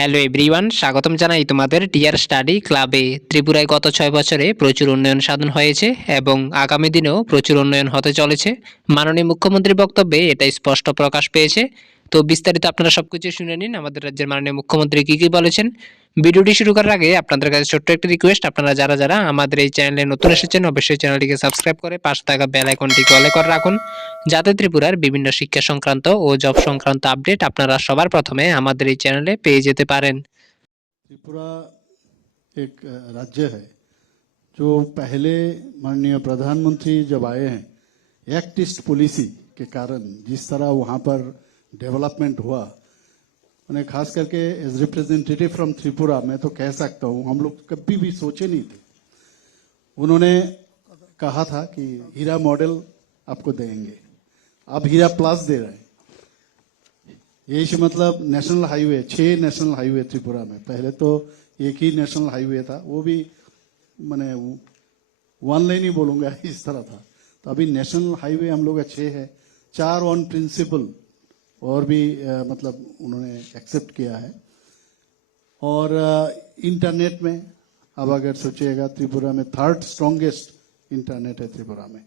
Hello everyone, স্বাগতম জানাই তোমাদের টিআর স্টাডি ক্লাবে। ত্রিপুরায় গত 6 বছরে প্রচুর উন্নয়ন সাধন হয়েছে এবং আগামী দিনেও প্রচুর উন্নয়ন হতে চলেছে। মাননীয় মুখ্যমন্ত্রীর বক্তব্যে এটা স্পষ্ট প্রকাশ পেয়েছে। তো বিস্তারিত আপনারা সবকিছু শুনে নিন আমাদের রাজ্যের মাননীয় মুখ্যমন্ত্রী কি বলেছেন। ভিডিওটি শুরু করার আগে আপনাদের কাছে ছোট্ট একটা রিকোয়েস্ট, আপনারা যারা যারা আমাদের এই চ্যানেলে নতুন এসেছেন অবশ্যই চ্যানেলটিকে সাবস্ক্রাইব করে পাশে থাকা বেল আইকনটিকে অলে করে রাখুন, যাতে ত্রিপুরার বিভিন্ন শিক্ষা সংক্রান্ত ও জব সংক্রান্ত আপডেট আপনারা সবার প্রথমে আমাদের এই চ্যানেলে পেয়ে যেতে পারেন। त्रिपुरा एक राज्य है जो पहले माननीय प्रधानमंत्री जब आए हैं एक्ट ईस्ट पॉलिसी के कारण जिस तरह वहाँ पर डेवलपमेंट हुआ, मैंने खास करके एज रिप्रेजेंटेटिव फ्रॉम त्रिपुरा मैं तो कह सकता हूँ हम लोग कभी भी सोचे नहीं थे। उन्होंने कहा था कि हीरा मॉडल आपको देंगे, अब हीरा प्लस दे रहे हैं। यही मतलब national highway 6 national highway Tripura में, पहले तो एक ही नेशनल हाईवे था, वो भी मैंने वन लाइन ही बोलूंगा इस तरह था। तो अभी नेशनल हाईवे हम लोग 6 है, 4 ऑन प्रिंसिपल और भी मतलब उन्होंने एक्सेप्ट किया है। और इंटरनेट में अब अगर सोचिएगा त्रिपुरा में 3rd स्ट्रॉन्गेस्ट इंटरनेट है त्रिपुरा में।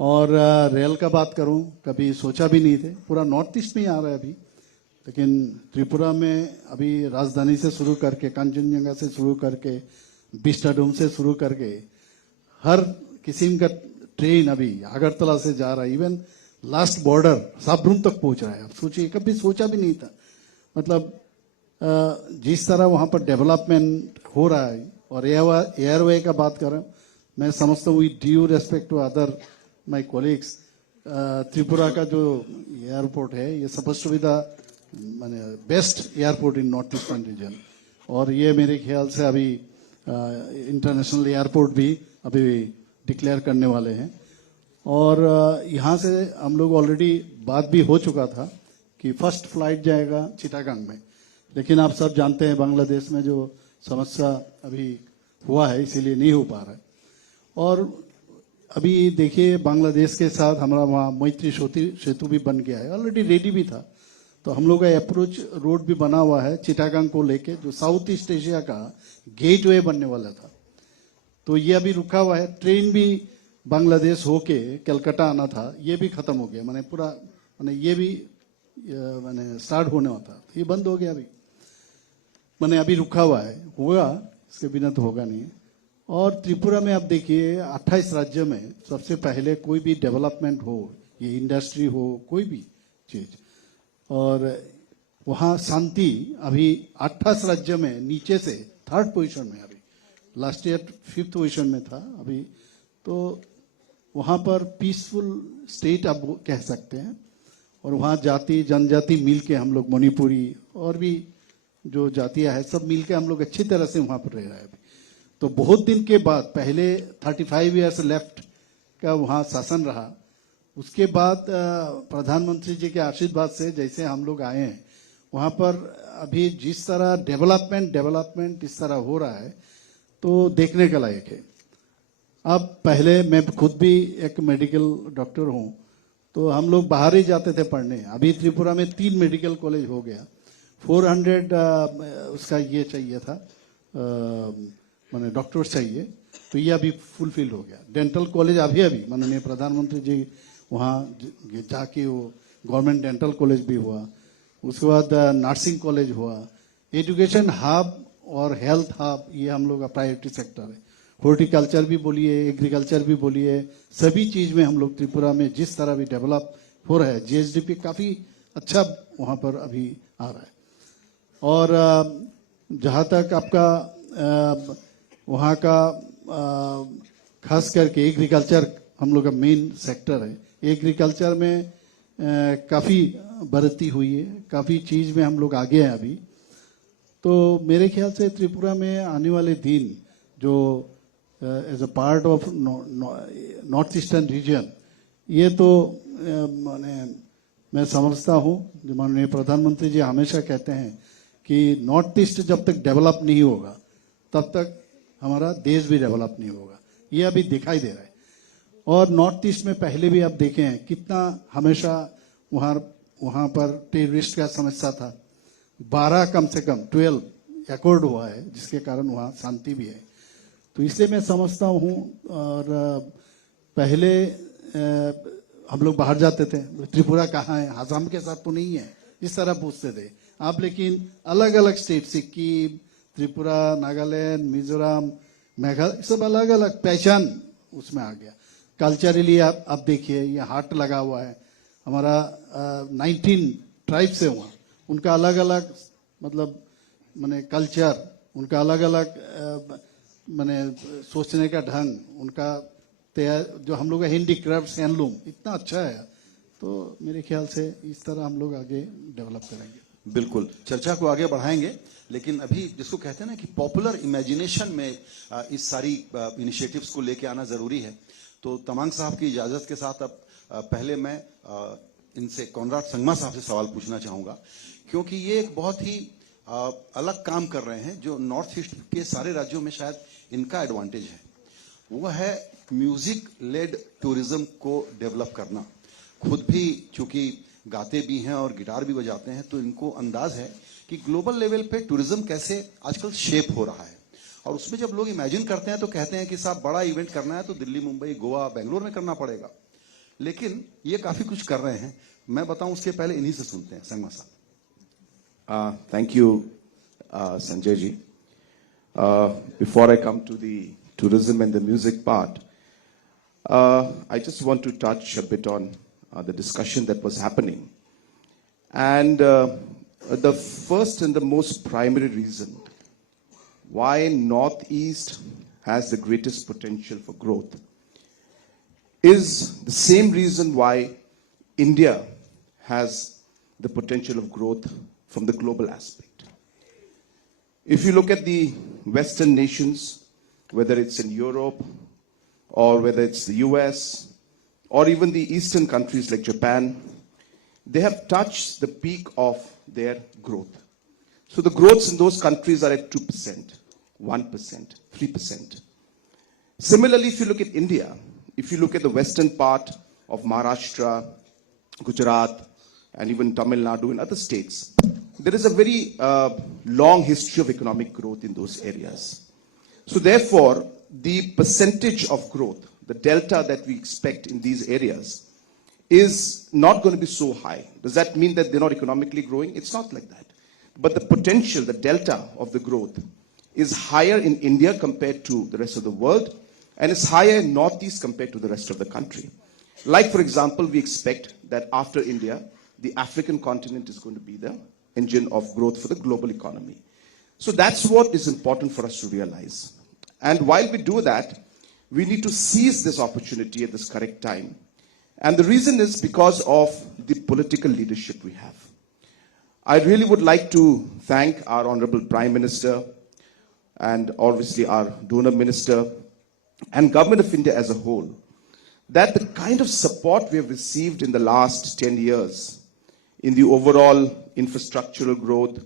और रेल का बात करूं, कभी सोचा भी नहीं थे, पूरा नॉर्थ ईस्ट में ही आ रहा है अभी, लेकिन त्रिपुरा में अभी राजधानी से शुरू करके कांचनजंगा से शुरू करके बिस्टाडोम से शुरू करके हर किस्म का ट्रेन अभी अगरतला से जा रहा है, इवन लास्ट बॉर्डर साबरूम तक पहुंच रहा है। अब सोचिए, कभी सोचा भी नहीं था। मतलब जिस तरह वहां पर डेवलपमेंट हो रहा है। और एयरवे का बात करें, मैं समझता हूँ with due respect to other my colleagues, Tripura का जो एयरपोर्ट है ये सपोज टू बी द माने best airport in north eastern region. और ये मेरे ख्याल से अभी इंटरनेशनल एयरपोर्ट भी अभी डिक्लेयर करने वाले हैं। और यहाँ से हम लोग ऑलरेडी बात भी हो चुका था कि फर्स्ट फ्लाइट जाएगा चिटागांग में, लेकिन आप सब जानते हैं बांग्लादेश में जो समस्या अभी हुआ है इसीलिए नहीं हो पा रहा है। और अभी देखिए बांग्लादेश के साथ हमारा वहाँ मैत्री सेतु भी बन गया है, ऑलरेडी रेडी भी था। तो हम लोग का अप्रोच रोड भी बना हुआ है चिटागांग को लेके, जो साउथ ईस्ट एशिया का गेटवे बनने वाला था। तो ये अभी रुका हुआ है। ट्रेन भी बांग्लादेश होके कलकत्ता आना था, ये भी खत्म हो गया, मैंने पूरा मैंने ये भी मैंने स्टार्ट होने वाला था, ये बंद हो गया अभी, मैंने अभी रुका हुआ है, होगा इसके बिना तो होगा नहीं। और त्रिपुरा में आप देखिए 28 राज्य में सबसे पहले कोई भी डेवलपमेंट हो, ये इंडस्ट्री हो, कोई भी चीज, और वहाँ शांति अभी 28 राज्य में नीचे से 3rd पोजीशन में, अभी लास्ट ईयर 5th पोजीशन में था अभी। तो वहाँ पर पीसफुल स्टेट आप कह सकते हैं। और वहाँ जाति जनजाति मिल के हम लोग मणिपुरी और भी जो जातियाँ हैं सब मिल के हम लोग अच्छी तरह से वहाँ पर रह रहे हैं अभी। तो बहुत दिन के बाद, पहले 35 ईयर्स लेफ्ट का वहाँ शासन रहा, उसके बाद प्रधानमंत्री जी के आशीर्वाद से जैसे हम लोग आए हैं वहाँ पर अभी जिस तरह डेवलपमेंट इस तरह हो रहा है तो देखने का लायक है। अब पहले मैं खुद भी एक मेडिकल डॉक्टर हूँ, तो हम लोग बाहर ही जाते थे पढ़ने, अभी त्रिपुरा में 3 मेडिकल कॉलेज हो गया, 400 उसका ये चाहिए था माने डॉक्टर चाहिए, तो ये अभी फुलफिल हो गया। डेंटल कॉलेज अभी माननीय प्रधानमंत्री जी वहाँ जाके वो गवर्नमेंट डेंटल कॉलेज भी हुआ, उसके बाद नर्सिंग कॉलेज हुआ, एजुकेशन हब और हेल्थ हब ये हम लोग का प्रायोरिटी सेक्टर है। हॉर्टिकल्चर भी बोलिए, एग्रीकल्चर भी बोलिए, सभी चीज में हम लोग त्रिपुरा में जिस तरह भी डेवलप हो रहा है, जीएसडीपी काफी अच्छा वहाँ पर अभी आ रहा है। और जहाँ तक आपका वहाँ का खास करके एग्रीकल्चर हम लोग का मेन सेक्टर है। एग्रीकल्चर में काफ़ी बढ़ती हुई है, काफ़ी चीज़ में हम लोग आगे हैं अभी। तो मेरे ख्याल से त्रिपुरा में आने वाले दिन जो as a part of north eastern region, ये तो मैं समझता हूँ, जो माननीय प्रधानमंत्री जी हमेशा कहते हैं कि नॉर्थ ईस्ट जब तक डेवलप नहीं होगा तब तक हमारा देश भी डेवलप नहीं होगा, ये अभी दिखाई दे रहा है। और नॉर्थ ईस्ट में पहले भी आप देखें कितना हमेशा वहाँ पर टेररिस्ट का समस्या था, 12 कम से कम 12 एकॉर्ड हुआ है, जिसके कारण वहाँ शांति भी है। तो इसलिए मैं समझता हूँ। और पहले हम लोग बाहर जाते थे, त्रिपुरा कहाँ है, आसाम के साथ तो नहीं है, इस तरह पूछते थे आप। लेकिन अलग अलग स्टेट, सिक्किम, त्रिपुरा, नागालैंड, मिजोरम, मेघालय, सब अलग अलग पहचान उसमें आ गया। कल्चरली आप देखिए, ये हाट लगा हुआ है हमारा, 19 ट्राइब से वहाँ, उनका अलग अलग मतलब माने कल्चर, उनका अलग अलग माने सोचने का ढंग, उनका तैयार जो हम लोग का हैंडीक्राफ्ट, हैंडलूम इतना अच्छा है। तो मेरे ख्याल से इस तरह हम लोग आगे डेवलप करेंगे। बिल्कुल, चर्चा को आगे बढ़ाएंगे, लेकिन अभी जिसको कहते हैं ना कि पॉपुलर इमेजिनेशन में इस सारी इनिशिएटिव्स को लेके आना जरूरी है। तो तमांग साहब की इजाजत के साथ अब पहले मैं इनसे कॉनराड संगमा साहब से सवाल पूछना चाहूंगा, क्योंकि ये एक बहुत ही अलग काम कर रहे हैं जो नॉर्थ ईस्ट के सारे राज्यों में शायद इनका एडवांटेज है। वो है म्यूजिक लेड टूरिज्म को डेवलप करना। खुद भी चूंकि गाते भी हैं और गिटार भी बजाते हैं, तो इनको अंदाज है कि ग्लोबल लेवल पे टूरिज्म कैसे आजकल शेप हो रहा है। और उसमें जब लोग इमेजिन करते हैं तो कहते हैं कि साहब बड़ा इवेंट करना है तो दिल्ली, मुंबई, गोवा, बेंगलोर में करना पड़ेगा, लेकिन ये काफी कुछ कर रहे हैं। मैं बताऊं उसके पहले इन्हीं से सुनते हैं। संगमा साहब। Thank you, Sanjay ji. Before I come to the tourism and the music part, I just want to touch a bit on the discussion that was happening. And the first and the most primary reason why Northeast has the greatest potential for growth is the same reason why India has the potential of growth from the global aspect. If you look at the Western nations, whether it's in Europe or whether it's the US or even the Eastern countries like Japan, they have touched the peak of their growth. So the growths in those countries are at 2%, 1%, 3%. Similarly, if you look at India, if you look at the western part of Maharashtra, Gujarat, and even Tamil Nadu and other states, there is a very long history of economic growth in those areas. So therefore, the percentage of growth, the delta that we expect in these areas, is not going to be so high. Does that mean that they're not economically growing? It's not like that. But the potential, the delta of the growth is higher in India compared to the rest of the world, and it's higher in Northeast compared to the rest of the country. Like, for example, we expect that after India, the African continent is going to be the engine of growth for the global economy. So that's what is important for us to realize. And while we do that, we need to seize this opportunity at this correct time. And the reason is because of the political leadership we have. I really would like to thank our Honorable Prime Minister and obviously our donor minister and Government of India as a whole, that the kind of support we have received in the last 10 years in the overall infrastructural growth,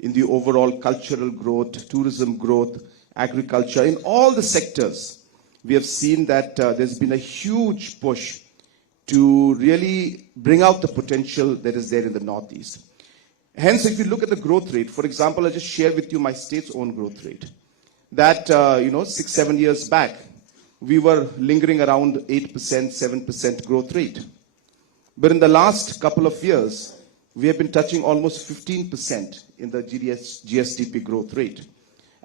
in the overall cultural growth, tourism growth, agriculture, in all the sectors, we have seen that there's been a huge push to really bring out the potential that is there in the Northeast. Hence, if you look at the growth rate, for example, I'll just share with you my state's own growth rate. That, 6-7 years back, we were lingering around 8%, 7% growth rate. But in the last couple of years, we have been touching almost 15% in the GSDP growth rate.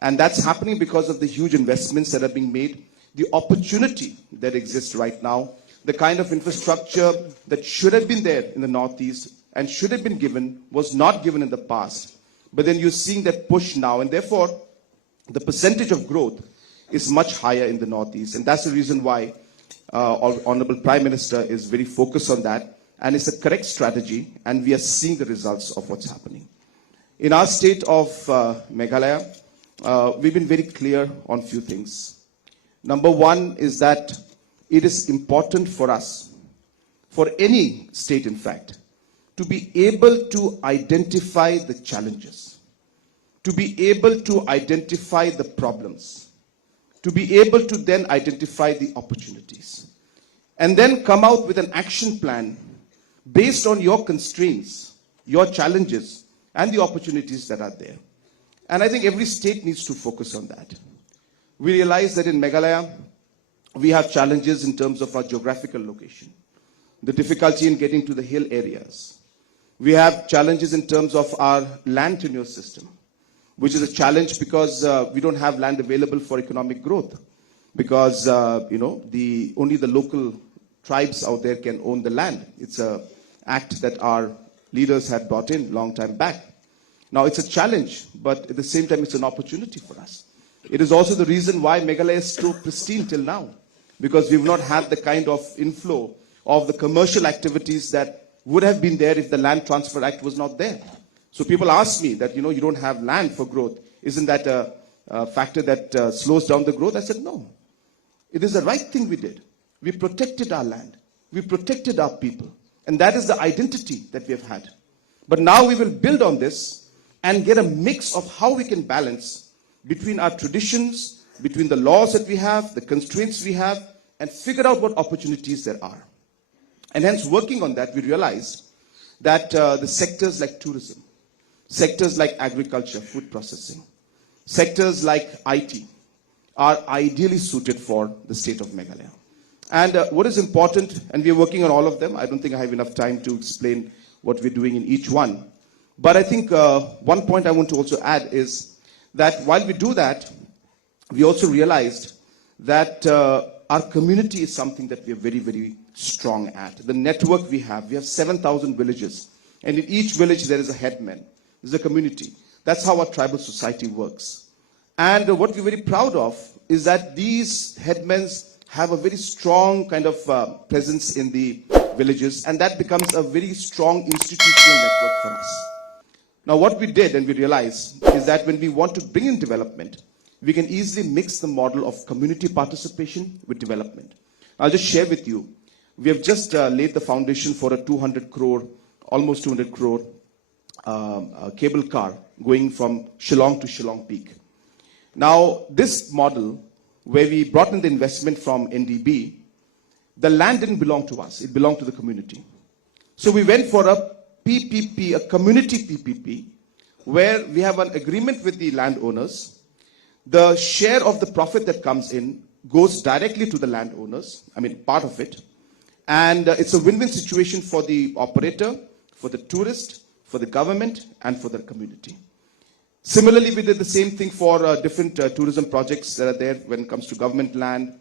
And that's happening because of the huge investments that are being made, the opportunity that exists right now, the kind of infrastructure that should have been there in the Northeast and should have been given, was not given in the past. But then you're seeing that push now, and therefore, the percentage of growth is much higher in the Northeast. And that's the reason why our Honorable Prime Minister is very focused on that. And it's a correct strategy, and we are seeing the results of what's happening. In our state of Meghalaya, we've been very clear on a few things. Number one is that it is important for us, for any state in fact, to be able to identify the challenges, to be able to identify the problems, to be able to then identify the opportunities, and then come out with an action plan based on your constraints, your challenges, and the opportunities that are there. And I think every state needs to focus on that. We realize that in Meghalaya, we have challenges in terms of our geographical location, the difficulty in getting to the hill areas. We have challenges in terms of our land tenure system, which is a challenge because we don't have land available for economic growth, because only the local tribes out there can own the land. It's an act that our leaders had brought in long time back. Now it's a challenge, but at the same time it's an opportunity for us. It is also the reason why Meghalaya is so pristine till now, because we've not had the kind of inflow of the commercial activities that would have been there if the Land Transfer Act was not there. So people ask me that, you don't have land for growth. Isn't that a factor that slows down the growth? I said, no. It is the right thing we did. We protected our land. We protected our people. And that is the identity that we have had. But now we will build on this and get a mix of how we can balance between our traditions, between the laws that we have, the constraints we have, and figure out what opportunities there are. And hence, working on that, we realized that the sectors like tourism, sectors like agriculture, food processing, sectors like IT are ideally suited for the state of Meghalaya. And what is important, and we are working on all of them, I don't think I have enough time to explain what we're doing in each one. But I think one point I want to also add is that while we do that, we also realized that our community is something that we are very, very strong at. The network we have 7,000 villages. And in each village there is a headman, there's a community. That's how our tribal society works. And what we're very proud of is that these headmen have a very strong kind of presence in the villages, and that becomes a very strong institutional network for us. Now what we did and we realized is that when we want to bring in development, we can easily mix the model of community participation with development. I'll just share with you, we have just laid the foundation for a 200 crore, almost 200 crore cable car going from Shillong to Shillong Peak. Now this model, where we brought in the investment from NDB, the land didn't belong to us, it belonged to the community. So we went for a PPP, a community PPP, where we have an agreement with the landowners. The share of the profit that comes in goes directly to the landowners, part of it. And it's a win-win situation for the operator, for the tourist, for the government, and for the community. Similarly, we did the same thing for different tourism projects that are there when it comes to government land,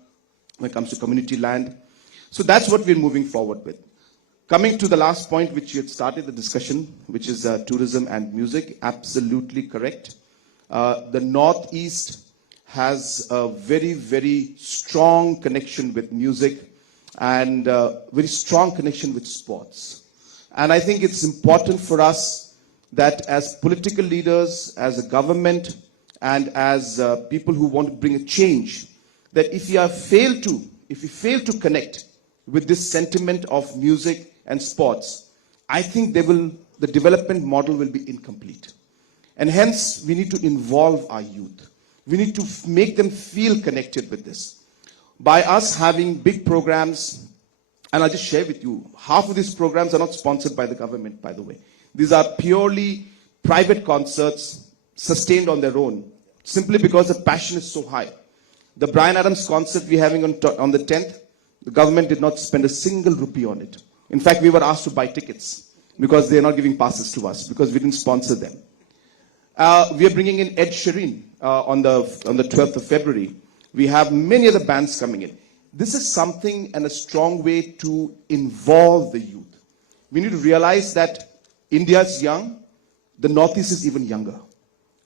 when it comes to community land. So that's what we're moving forward with. Coming to the last point which you had started the discussion, which is tourism and music, absolutely correct. The Northeast has a very, very strong connection with music and very strong connection with sports. And I think it's important for us that as political leaders, as a government, and as people who want to bring a change, that if we fail to connect with this sentiment of music and sports, I think the development model will be incomplete. And hence, we need to involve our youth. We need to make them feel connected with this. By us having big programs, and I'll just share with you, half of these programs are not sponsored by the government, by the way. These are purely private concerts, sustained on their own, simply because the passion is so high. The Bryan Adams concert we're having on the 10th, the government did not spend a single rupee on it. In fact, we were asked to buy tickets because they're not giving passes to us, because we didn't sponsor them. We are bringing in Ed Sheeran on the 12th of February. We have many other bands coming in. This is something and a strong way to involve the youth. We need to realize that India is young, the Northeast is even younger.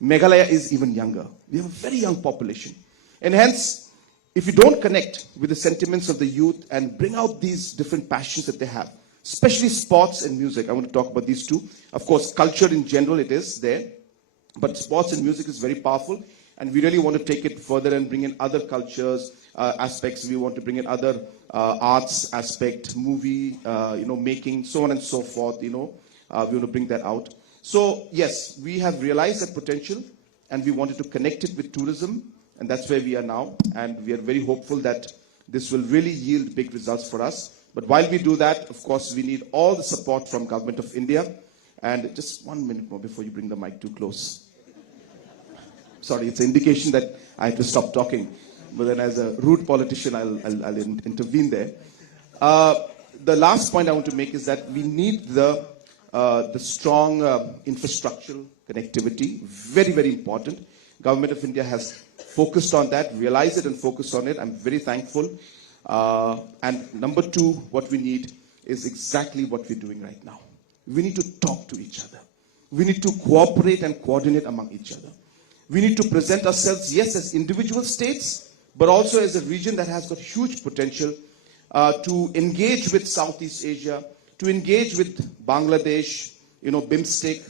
Meghalaya is even younger. We have a very young population. And hence, if you don't connect with the sentiments of the youth and bring out these different passions that they have, especially sports and music, I want to talk about these two. Of course, culture in general, it is there. But sports and music is very powerful. And we really want to take it further and bring in other cultures, aspects. We want to bring in other arts aspect, movie, making, so on and so forth, we want to bring that out. So, yes, we have realized that potential and we wanted to connect it with tourism, and that's where we are now. And we are very hopeful that this will really yield big results for us. But while we do that, of course, we need all the support from Government of India. And just 1 minute more before you bring the mic too close. Sorry, it's an indication that I have to stop talking. But then as a rude politician, I'll intervene there. The last point I want to make is that we need the strong infrastructural connectivity. Very, very important. Government of India has focused on that, realized it and focused on it. I'm very thankful. And number two, what we need is exactly what we're doing right now. We need to talk to each other. We need to cooperate and coordinate among each other. We need to present ourselves, yes, as individual states, but also as a region that has got huge potential to engage with Southeast Asia, to engage with Bangladesh, BIMSTEC.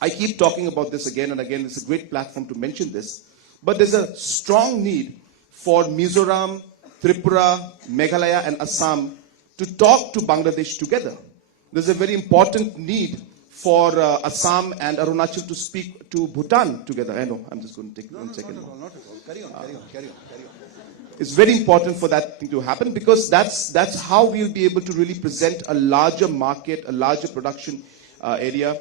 I keep talking about this again and again. It's a great platform to mention this. But there's a strong need for Mizoram, Tripura, Meghalaya, and Assam to talk to Bangladesh together. There's a very important need for Assam and Arunachal to speak to Bhutan together. I know, I'm just going to take 1 second. No, not at all. Carry on. It's very important for that thing to happen because that's how we'll be able to really present a larger market, a larger production area.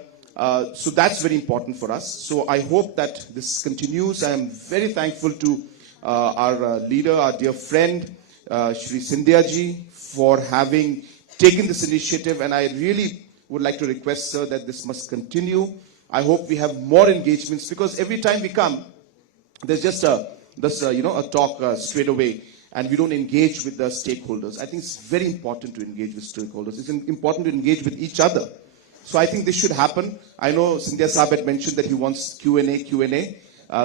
So that's very important for us. So I hope that this continues. I am very thankful to our leader, our dear friend, Shri Scindia ji, for having taken this initiative. And I really would like to request, sir, that this must continue. I hope we have more engagements because every time we come, there's just a talk straight away, and we don't engage with the stakeholders. I think it's very important to engage with stakeholders. It's important to engage with each other. So I think this should happen. I know Scindia Saab had mentioned that he wants Q&A,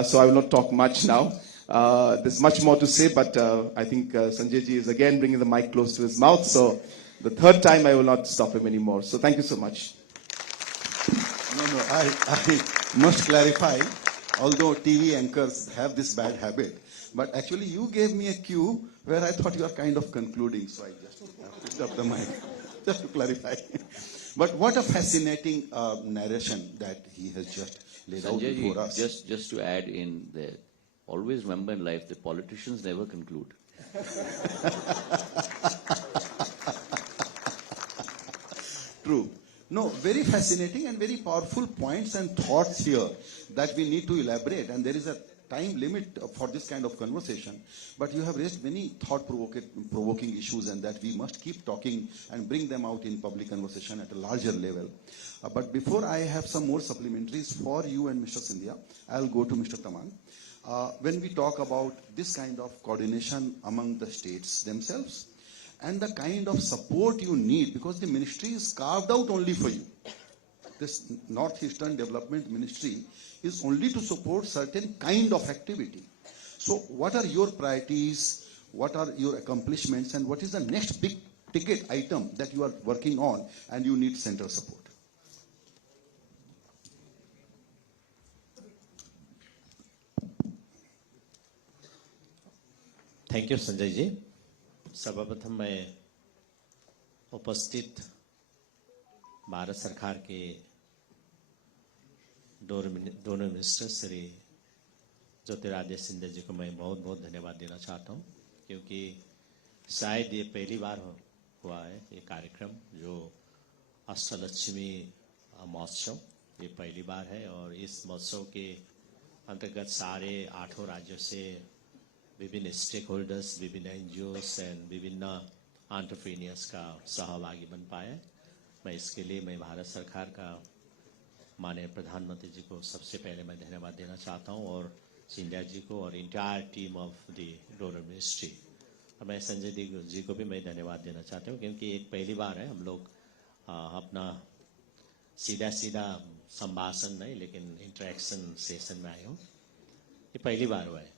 so I will not talk much now. There's much more to say, but I think Sanjay ji is again bringing the mic close to his mouth, so the third time I will not stop him anymore. So thank you so much. No, I must clarify, although TV anchors have this bad habit, but actually you gave me a cue where I thought you were kind of concluding, so I just picked up the mic, just to clarify. But what a fascinating narration that he has just laid out Sanjay before us. just to add in there, always remember in life that politicians never conclude. True. No, very fascinating and very powerful points and thoughts here that we need to elaborate. And there is a time limit for this kind of conversation. But you have raised many thought-provoking issues, and that we must keep talking and bring them out in public conversation at a larger level. But before I have some more supplementaries for you and Mr. Scindia, I'll go to Mr. Tamang. When we talk about this kind of coordination among the states themselves, and the kind of support you need, because the ministry is carved out only for you. This Northeastern Development Ministry is only to support certain kind of activity. So what are your priorities, what are your accomplishments, and what is the next big ticket item that you are working on and you need central support? Thank you Sanjay ji. सर्वप्रथम मैं उपस्थित भारत सरकार के दोनों minister Shri Jyotiraditya Scindia ji को मैं बहुत बहुत धन्यवाद देना चाहता हूं, क्योंकि शायद ये पहली बार हुआ है ये कार्यक्रम जो अष्टलक्ष्मी महोत्सव, ये पहली बार है। और इस महोत्सव के अंतर्गत सारे 8 राज्यों से विभिन्न स्टेक होल्डर्स, विभिन्न एनजीओस एंड विभिन्न एंटरप्रेन्योर्स का सहभागी बन पाए। मैं इसके लिए मैं भारत सरकार का माननीय प्रधानमंत्री जी को सबसे पहले मैं धन्यवाद देना चाहता हूं, और सिंधिया जी को और entire team of the donor ministry. और मैं संजय जी को भी मैं धन्यवाद देना चाहता हूं, क्योंकि एक पहली बार है हम लोग अपना सीधा संभाषण नहीं लेकिन इंटरेक्शन सेशन में आए हो, ये पहली बार हुआ है।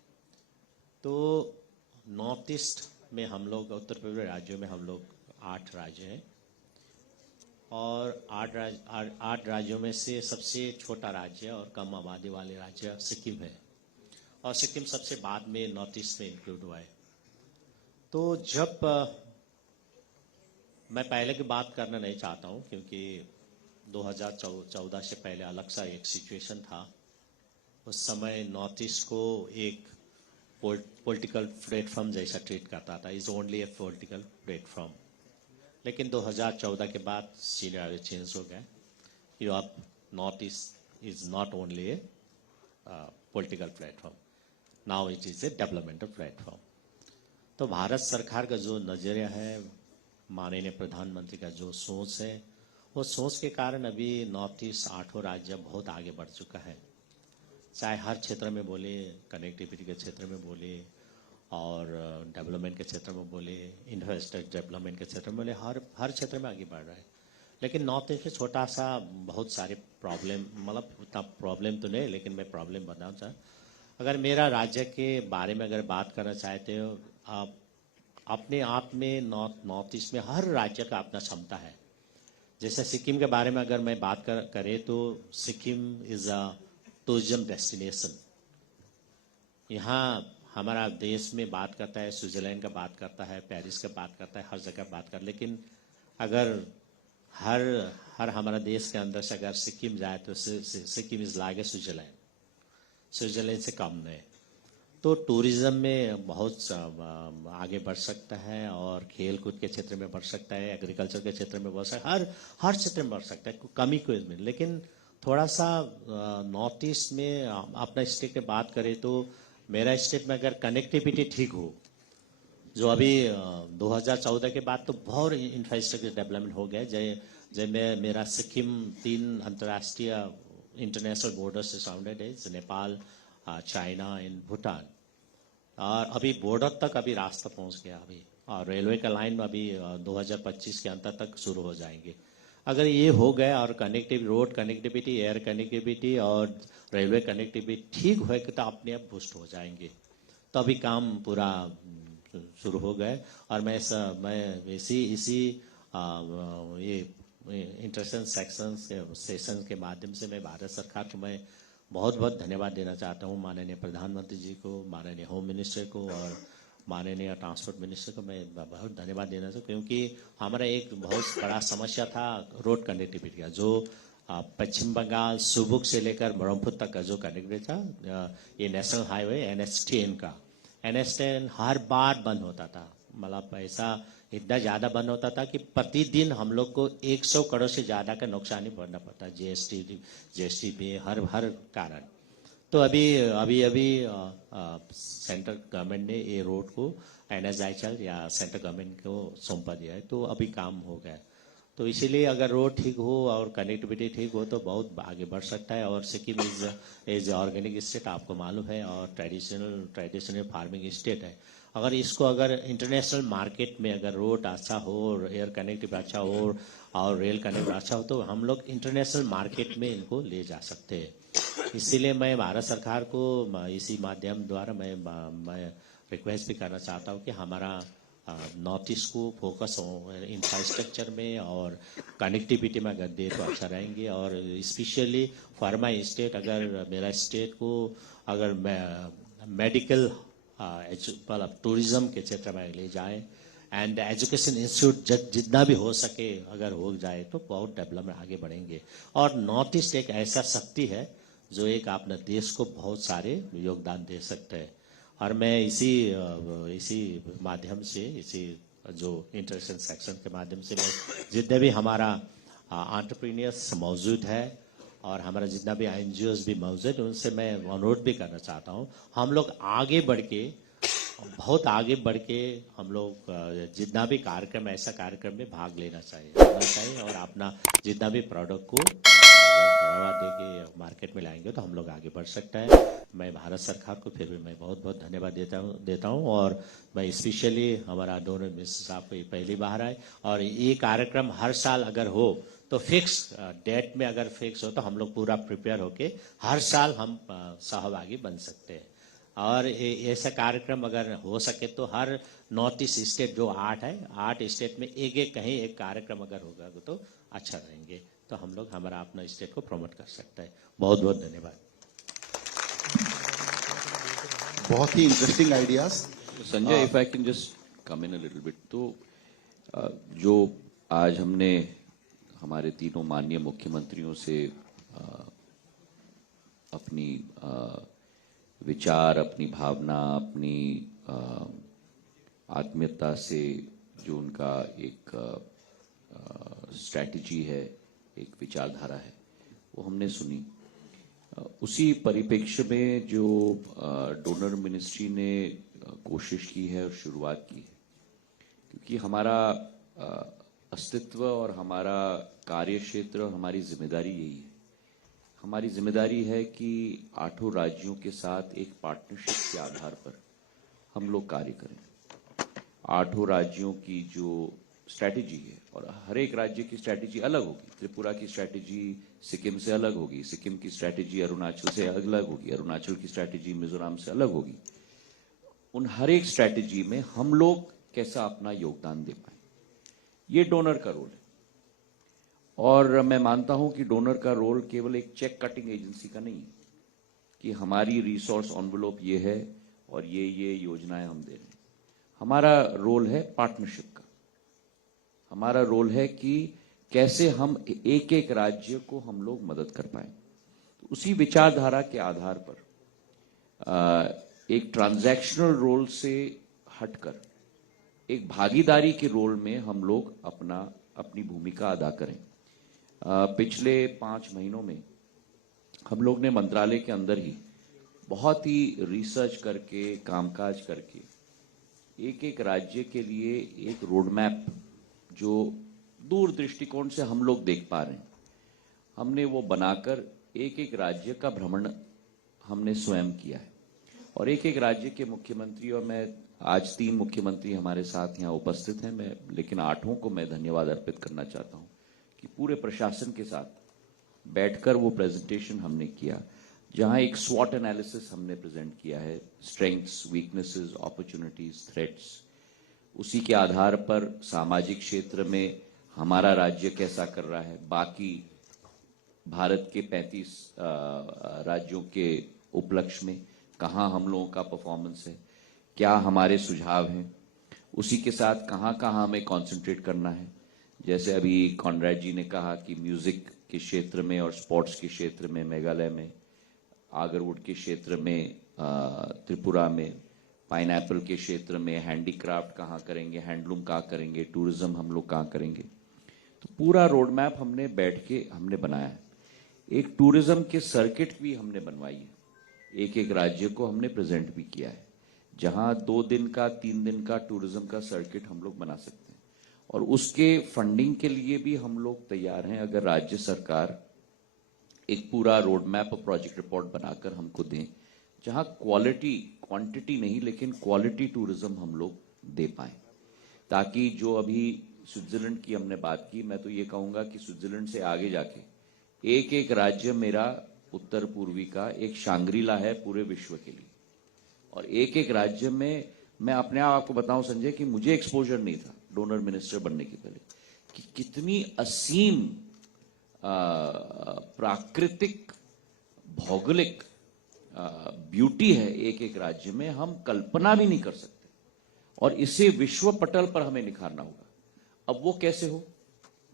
तो नॉर्थ ईस्ट में हम लोग, उत्तर पूर्वी राज्यों में हम लोग 8 राज्य हैं, और 8 राज्यों में से सबसे छोटा राज्य और कम आबादी वाले राज्य सिक्किम है, और सिक्किम सबसे बाद में नॉर्थ ईस्ट में इंक्लूड हुआ है। तो जब मैं पहले की बात करना नहीं चाहता हूं, क्योंकि 2014 से पहले अलग सा एक सिचुएशन था। उस समय नॉर्थ ईस्ट को एक पॉलिटिकल प्लेटफॉर्म जैसा ट्रीट करता था, is only A political platform. लेकिन 2014 के बाद सीनियर चेंज हो गए, North East is not only a political platform, now it is a developmental platform. तो भारत सरकार का जो नजरिया है, माननीय प्रधानमंत्री का जो सोच है, वो सोच के कारण अभी नॉर्थ ईस्ट 8 राज्य बहुत आगे बढ़ चुका है। चाहे हर क्षेत्र में बोले, कनेक्टिविटी के क्षेत्र में बोले और डेवलपमेंट के क्षेत्र में बोले, इंफ्रास्ट्रक्चर डेवलपमेंट के क्षेत्र में बोले, हर क्षेत्र में आगे बढ़ रहा है। लेकिन नॉर्थ ईस्ट में छोटा सा बहुत सारे प्रॉब्लम, मतलब उतना प्रॉब्लम तो नहीं, लेकिन मैं प्रॉब्लम बताना चाहूँ। अगर मेरा राज्य के बारे में अगर बात करना चाहते हो, आप अपने आप में नॉर्थ ईस्ट में हर राज्य का अपना क्षमता है। जैसे सिक्किम के बारे में अगर मैं बात करें तो Sikkim is a tourism destination. यहाँ हमारा देश में बात करता है, स्विट्जरलैंड का बात करता है, पेरिस का बात करता है, हर जगह बात कर, लेकिन अगर हर हमारा देश के अंदर से अगर सिक्किम जाए तो सिक्किम इज लाइक स्विट्जरलैंड से कम नहीं। तो टूरिज्म में बहुत आगे बढ़ सकता है और खेल कूद के क्षेत्र में बढ़ सकता है, एग्रीकल्चर के क्षेत्र में बढ़ सकता है, हर क्षेत्र में बढ़ सकता है, कमी कोई में। लेकिन थोड़ा सा नॉर्थ ईस्ट में अपना स्टेट की बात करें तो मेरा स्टेट में अगर कनेक्टिविटी ठीक हो, जो अभी 2014 के बाद तो बहुत इंफ्रास्ट्रक्चर डेवलपमेंट हो गया। जय मेरा सिक्किम 3 अंतर्राष्ट्रीय इंटरनेशनल बॉर्डर से सराउंडेड है, नेपाल, चाइना एंड भूटान, और अभी बॉर्डर तक अभी रास्ता पहुंच गया अभी, और रेलवे का लाइन अभी 2025 के अंत तक शुरू हो जाएंगे। अगर ये हो गया और रोड कनेक्टिविटी, एयर कनेक्टिविटी और रेलवे कनेक्टिविटी ठीक हो तो अपने आप बूस्ट हो जाएंगे। तो अभी काम पूरा शुरू हो गए और मैं इसी ये इंटरेक्शन सेशन के माध्यम से मैं भारत सरकार को मैं बहुत बहुत धन्यवाद देना चाहता हूँ। माननीय प्रधानमंत्री जी को, माननीय होम मिनिस्टर को और माननीय ट्रांसपोर्ट मिनिस्टर को मैं बहुत धन्यवाद देना चाहता हूँ, क्योंकि हमारा एक बहुत बड़ा समस्या था रोड कनेक्टिविटी का, जो पश्चिम बंगाल सुबुक से लेकर ब्रह्मपुत्र तक का जो कनेक्टिविटी था, ये नेशनल हाईवे NH10 का, NH10 हर बार बंद होता था। मतलब ऐसा इतना ज्यादा बंद होता था कि प्रतिदिन हम लोग को 100 करोड़ से ज्यादा का नुकसान भरना पड़ता, जीएसटी पे हर कारण। तो अभी सेंट्रल गवर्नमेंट ने ये रोड को NHAICL या सेंट्रल गवर्नमेंट को सौंपा दिया है, तो अभी काम हो गया। तो इसीलिए अगर रोड ठीक हो और कनेक्टिविटी ठीक हो तो बहुत आगे बढ़ सकता है। और सिक्किम इज ऑर्गेनिक स्टेट, आपको मालूम है, और ट्रेडिशनल फार्मिंग स्टेट है। अगर इसको अगर इंटरनेशनल मार्केट में अगर रोड अच्छा हो, एयर कनेक्टिविटी अच्छा हो और रेल कनेक्टिविटी अच्छा हो तो हम लोग इंटरनेशनल मार्केट में इनको ले जा सकते हैं। इसीलिए मैं भारत सरकार को इसी माध्यम द्वारा मैं रिक्वेस्ट भी करना चाहता हूँ कि हमारा नॉर्थ ईस्ट को फोकस हो इंफ्रास्ट्रक्चर में और कनेक्टिविटी में अगर दे तो अच्छा रहेंगे। और स्पेशली फॉर माई स्टेट, अगर मेरा स्टेट को अगर मेडिकल टूरिज्म के क्षेत्र में ले जाए एंड एजुकेशन इंस्टीट्यूट जितना भी हो सके अगर हो जाए तो बहुत डेवलपमेंट आगे बढ़ेंगे। और नॉर्थ ईस्ट एक ऐसा शक्ति है जो एक अपने देश को बहुत सारे योगदान दे सकते हैं। और मैं इसी माध्यम से, इसी जो इंटरेक्शन सेक्शन के माध्यम से मैं जितने भी हमारा एंटरप्रेन्योर्स मौजूद है और हमारा जितना भी NGOs भी मौजूद है, उनसे मैं अनुरोध भी करना चाहता हूँ, हम लोग आगे बढ़ के, बहुत आगे बढ़ के हम लोग जितना भी कार्यक्रम, ऐसा कार्यक्रम में भाग लेना चाहिए और अपना जितना भी प्रोडक्ट को बढ़ावा दे के मार्केट में लाएंगे तो हम लोग आगे बढ़ सकता है। मैं भारत सरकार को फिर भी मैं बहुत बहुत धन्यवाद देता हूँ और मैं स्पेशली हमारा डोनर मिनिस्टर साहब को पहली बार आए और ये कार्यक्रम हर साल अगर हो तो फिक्स डेट में अगर फिक्स हो तो हम लोग पूरा प्रिपेयर होके हर साल हम सहभागी बन सकते हैं। और ऐसा कार्यक्रम अगर हो सके तो हर नॉर्थ ईस्ट स्टेट जो 8 है, 8 स्टेट में एक कहीं एक कार्यक्रम अगर होगा तो अच्छा रहेंगे, तो हम लोग हमारा अपना स्टेट को प्रमोट कर सकते हैं। बहुत बहुत धन्यवाद। बहुत ही interesting ideas. Sanjay, if I can just come in a little bit, तो जो आज हमने हमारे तीनों माननीय मुख्यमंत्रियों से अपनी विचार, अपनी भावना, अपनी आत्मीयता से जो उनका एक स्ट्रैटेजी है, एक विचारधारा है, वो हमने सुनी। उसी परिप्रेक्ष्य में जो डोनर मिनिस्ट्री ने कोशिश की है और शुरुआत की है, क्योंकि हमारा अस्तित्व और हमारा कार्य क्षेत्र और हमारी जिम्मेदारी यही है। हमारी जिम्मेदारी है कि 8 राज्यों के साथ एक पार्टनरशिप के आधार पर हम लोग कार्य करें। 8 राज्यों की जो स्ट्रैटेजी है, और हर एक राज्य की स्ट्रैटेजी अलग होगी। त्रिपुरा की स्ट्रैटेजी सिक्किम से अलग होगी, सिक्किम की स्ट्रैटेजी अरुणाचल से अलग होगी, अरुणाचल की स्ट्रैटेजी मिजोरम से अलग होगी। उन हर एक स्ट्रैटेजी में हम लोग कैसा अपना योगदान दे पाए, ये डोनर का रोल है। और मैं मानता हूं कि डोनर का रोल केवल एक चेक कटिंग एजेंसी का नहीं है कि हमारी रिसोर्स एनवेलप ये है और ये योजनाएं हम दे रहे हैं। हमारा रोल है पार्टनरशिप का। हमारा रोल है कि कैसे हम एक एक राज्य को हम लोग मदद कर पाए। तो उसी विचारधारा के आधार पर एक ट्रांजैक्शनल रोल से हटकर एक भागीदारी के रोल में हम लोग अपनी भूमिका अदा करें। पिछले 5 महीनों में हम लोग ने मंत्रालय के अंदर ही बहुत ही रिसर्च करके, कामकाज करके एक एक राज्य के लिए एक रोड मैप जो दूर दृष्टिकोण से हम लोग देख पा रहे हैं, हमने वो बनाकर एक एक राज्य का भ्रमण हमने स्वयं किया है। और एक एक राज्य के मुख्यमंत्री, और मैं आज 3 मुख्यमंत्री हमारे साथ यहाँ उपस्थित हैं, मैं लेकिन 8 को मैं धन्यवाद अर्पित करना चाहता हूँ कि पूरे प्रशासन के साथ बैठकर वो प्रेजेंटेशन हमने किया, जहां एक स्वॉट एनालिसिस हमने प्रेजेंट किया है, स्ट्रेंथ्स, वीकनेसेस, अपॉर्चुनिटीज, थ्रेट्स। उसी के आधार पर सामाजिक क्षेत्र में हमारा राज्य कैसा कर रहा है, बाकी भारत के 35 राज्यों के उपलक्ष्य में कहाँ हम लोगों का परफॉर्मेंस है, क्या हमारे सुझाव हैं, उसी के साथ कहाँ कहाँ हमें कंसंट्रेट करना है। जैसे अभी कॉनरेड जी ने कहा कि म्यूजिक के क्षेत्र में और स्पोर्ट्स के क्षेत्र में मेघालय में, आगरवुड के क्षेत्र में त्रिपुरा में, पाइनएप्पल के क्षेत्र में हैंडीक्राफ्ट कहाँ करेंगे, हैंडलूम कहाँ करेंगे, टूरिज्म हम लोग कहाँ करेंगे। तो पूरा रोड मैप हमने बैठ के हमने बनाया है। एक टूरिज्म के सर्किट भी हमने बनवाई है, एक एक राज्य को हमने प्रेजेंट भी किया है, जहां 2 दिन का 3 दिन का टूरिज्म का सर्किट हम लोग बना सकते हैं। और उसके फंडिंग के लिए भी हम लोग तैयार हैं। अगर राज्य सरकार एक पूरा रोड मैप और प्रोजेक्ट रिपोर्ट बनाकर हमको दें, जहां क्वालिटी, क्वांटिटी नहीं लेकिन क्वालिटी टूरिज्म हम लोग दे पाए, ताकि जो अभी स्विट्जरलैंड की हमने बात की, मैं तो ये कहूंगा कि स्विट्जरलैंड से आगे जाके एक एक राज्य मेरा उत्तर पूर्वी का एक शांग्रीला है पूरे विश्व के लिए। और एक एक राज्य में मैं अपने आपको बताऊं संजय कि मुझे एक्सपोजर नहीं था डोनर मिनिस्टर बनने के पहले, कि कितनी असीम प्राकृतिक भौगोलिक ब्यूटी है एक एक राज्य में, हम कल्पना भी नहीं कर सकते। और इसे विश्व पटल पर हमें निखारना होगा। अब वो कैसे हो?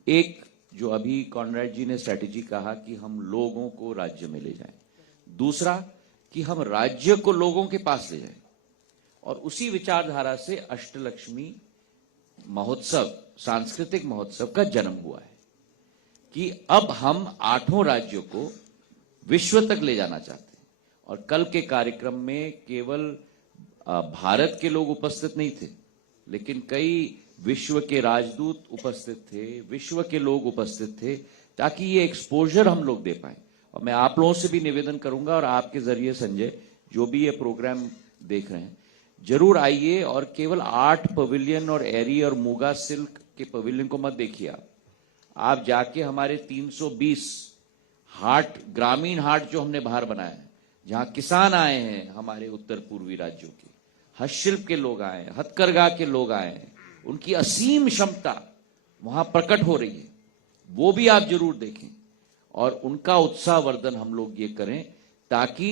एक जो अभी कॉनरेड जी ने स्ट्रैटेजी कहा कि हम लोगों को राज्य में ले जाएं, दूसरा कि हम राज्य को लोगों के पास ले जाएं। और उसी विचारधारा से अष्टलक्ष्मी महोत्सव, सांस्कृतिक महोत्सव का जन्म हुआ है कि अब हम 8 राज्यों को विश्व तक ले जाना चाहते हैं। और कल के कार्यक्रम में केवल भारत के लोग उपस्थित नहीं थे, लेकिन कई विश्व के राजदूत उपस्थित थे, विश्व के लोग उपस्थित थे, ताकि ये एक्सपोजर हम लोग दे पाए। और मैं आप लोगों से भी निवेदन करूंगा, और आपके जरिए संजय जो भी ये प्रोग्राम देख रहे हैं, जरूर आइए। और केवल 8 पवेलियन और एरी और मूगा सिल्क के पवेलियन को मत देखिए, आप जाके हमारे 320 हाट, ग्रामीण हाट जो हमने बाहर बनाया है, जहां किसान आए हैं हमारे उत्तर पूर्वी राज्यों के, हस्तशिल्प के लोग आए हैं, हथकरघा के लोग आए हैं, उनकी असीम क्षमता वहां प्रकट हो रही है, वो भी आप जरूर देखें। और उनका उत्साहवर्धन हम लोग ये करें, ताकि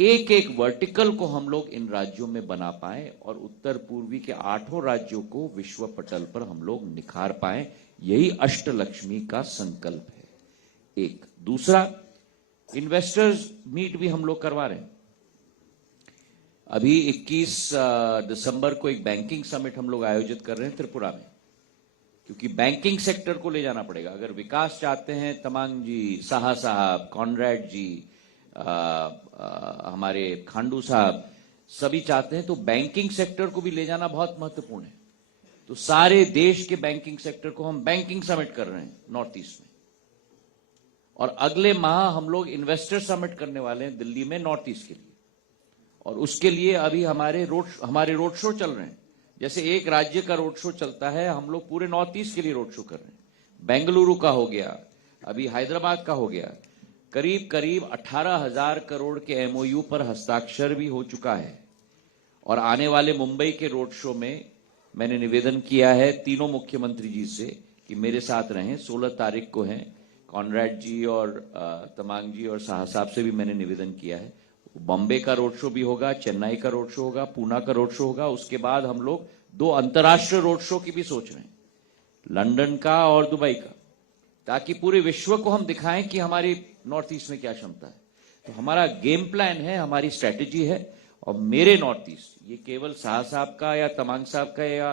एक एक वर्टिकल को हम लोग इन राज्यों में बना पाए और उत्तर पूर्वी के 8 राज्यों को विश्व पटल पर हम लोग निखार पाए। यही अष्टलक्ष्मी का संकल्प है। एक दूसरा, इन्वेस्टर्स मीट भी हम लोग करवा रहे हैं। अभी 21 दिसंबर को एक बैंकिंग समिट हम लोग आयोजित कर रहे हैं त्रिपुरा में। क्योंकि बैंकिंग सेक्टर को ले जाना पड़ेगा। अगर विकास चाहते हैं तमांग जी, साहा साहब, कॉनरेड जी, हमारे खांडू साहब सभी चाहते हैं, तो बैंकिंग सेक्टर को भी ले जाना बहुत महत्वपूर्ण है। तो सारे देश के बैंकिंग सेक्टर को हम बैंकिंग समिट कर रहे हैं नॉर्थ ईस्ट में, और अगले माह हम लोग इन्वेस्टर समिट करने वाले हैं दिल्ली में नॉर्थ ईस्ट के लिए। और उसके लिए अभी हमारे रोड शो चल रहे हैं। जैसे एक राज्य का रोड शो चलता है, हम लोग पूरे नॉर्थ ईस्ट के लिए रोड शो कर रहे हैं। बेंगलुरु का हो गया, अभी हैदराबाद का हो गया। करीब करीब 18,000 करोड़ के एमओयू पर हस्ताक्षर भी हो चुका है। और आने वाले मुंबई के रोड शो में मैंने निवेदन किया है तीनों मुख्यमंत्री जी से कि मेरे साथ रहें। 16 तारीख को हैं, कॉनरेड जी और तमांग जी और साहा साहब से भी मैंने निवेदन किया है। बॉम्बे का रोड शो भी होगा, चेन्नई का रोड शो होगा, पूना का रोड शो होगा। उसके बाद हम लोग 2 अंतर्राष्ट्रीय रोड शो की भी सोच रहे हैं, लंदन का और दुबई का, ताकि पूरे विश्व को हम दिखाएं कि हमारी नॉर्थ ईस्ट में क्या क्षमता है। तो हमारा गेम प्लान है, हमारी स्ट्रैटेजी है। और मेरे नॉर्थ ईस्ट, ये केवल शाह साहब का या तमांग साहब का या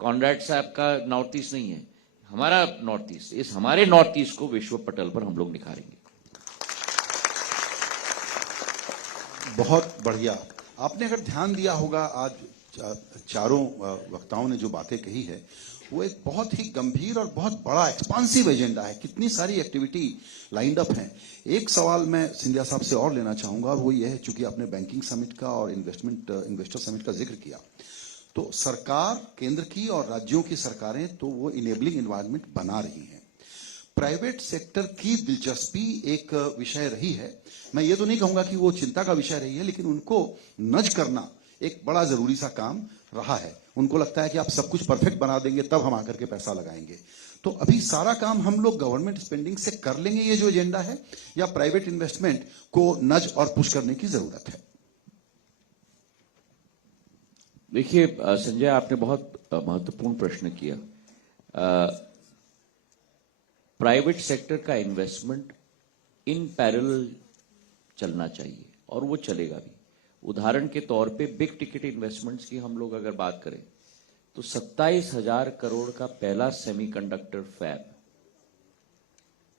कॉनरेड साहब का नॉर्थ ईस्ट नहीं है, हमारा नॉर्थ ईस्ट, इस हमारे नॉर्थ ईस्ट को विश्व पटल पर हम लोग निखारेंगे। बहुत बढ़िया। आपने अगर ध्यान दिया होगा, आज चारों वक्ताओं ने जो बातें कही है वो एक बहुत ही गंभीर और बहुत बड़ा एक्सपांसिव एजेंडा है। कितनी सारी एक्टिविटी लाइंड अप हैं। एक सवाल मैं सिंधिया साहब से और लेना चाहूंगा, वो ये है, चूंकि आपने बैंकिंग समिट का और इन्वेस्टर समिट का जिक्र किया, तो सरकार केंद्र की और राज्यों की सरकारें तो वो इनेबलिंग एनवायरनमेंट बना रही हैं। प्राइवेट सेक्टर की दिलचस्पी एक विषय रही है। मैं ये तो नहीं कहूंगा कि वो चिंता का विषय रही है, लेकिन उनको नज करना एक बड़ा जरूरी सा काम रहा है। उनको लगता है कि आप सब कुछ परफेक्ट बना देंगे तब हम आकर के पैसा लगाएंगे। तो अभी सारा काम हम लोग गवर्नमेंट स्पेंडिंग से कर लेंगे, ये जो एजेंडा है, या प्राइवेट इन्वेस्टमेंट को नज और पुश करने की जरूरत है? देखिए संजय, आपने बहुत महत्वपूर्ण प्रश्न किया। प्राइवेट सेक्टर का इन्वेस्टमेंट इन पैरेलल चलना चाहिए और वो चलेगा भी। उदाहरण के तौर पे बिग टिकट इन्वेस्टमेंट्स की हम लोग अगर बात करें तो 27,000 करोड़ का पहला सेमीकंडक्टर फैब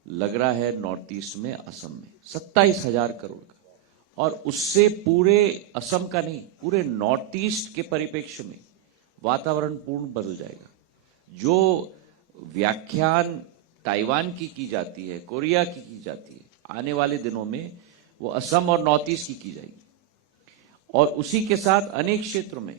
लग रहा है नॉर्थ ईस्ट में, असम में, 27,000 करोड़ का। और उससे पूरे असम का नहीं, पूरे नॉर्थ ईस्ट के परिप्रेक्ष्य में वातावरण पूर्ण बदल जाएगा। जो व्याख्यान ताइवान की जाती है, कोरिया की जाती है, आने वाले दिनों में वो असम और नॉर्थ ईस्ट की जाएगी। और उसी के साथ अनेक क्षेत्रों में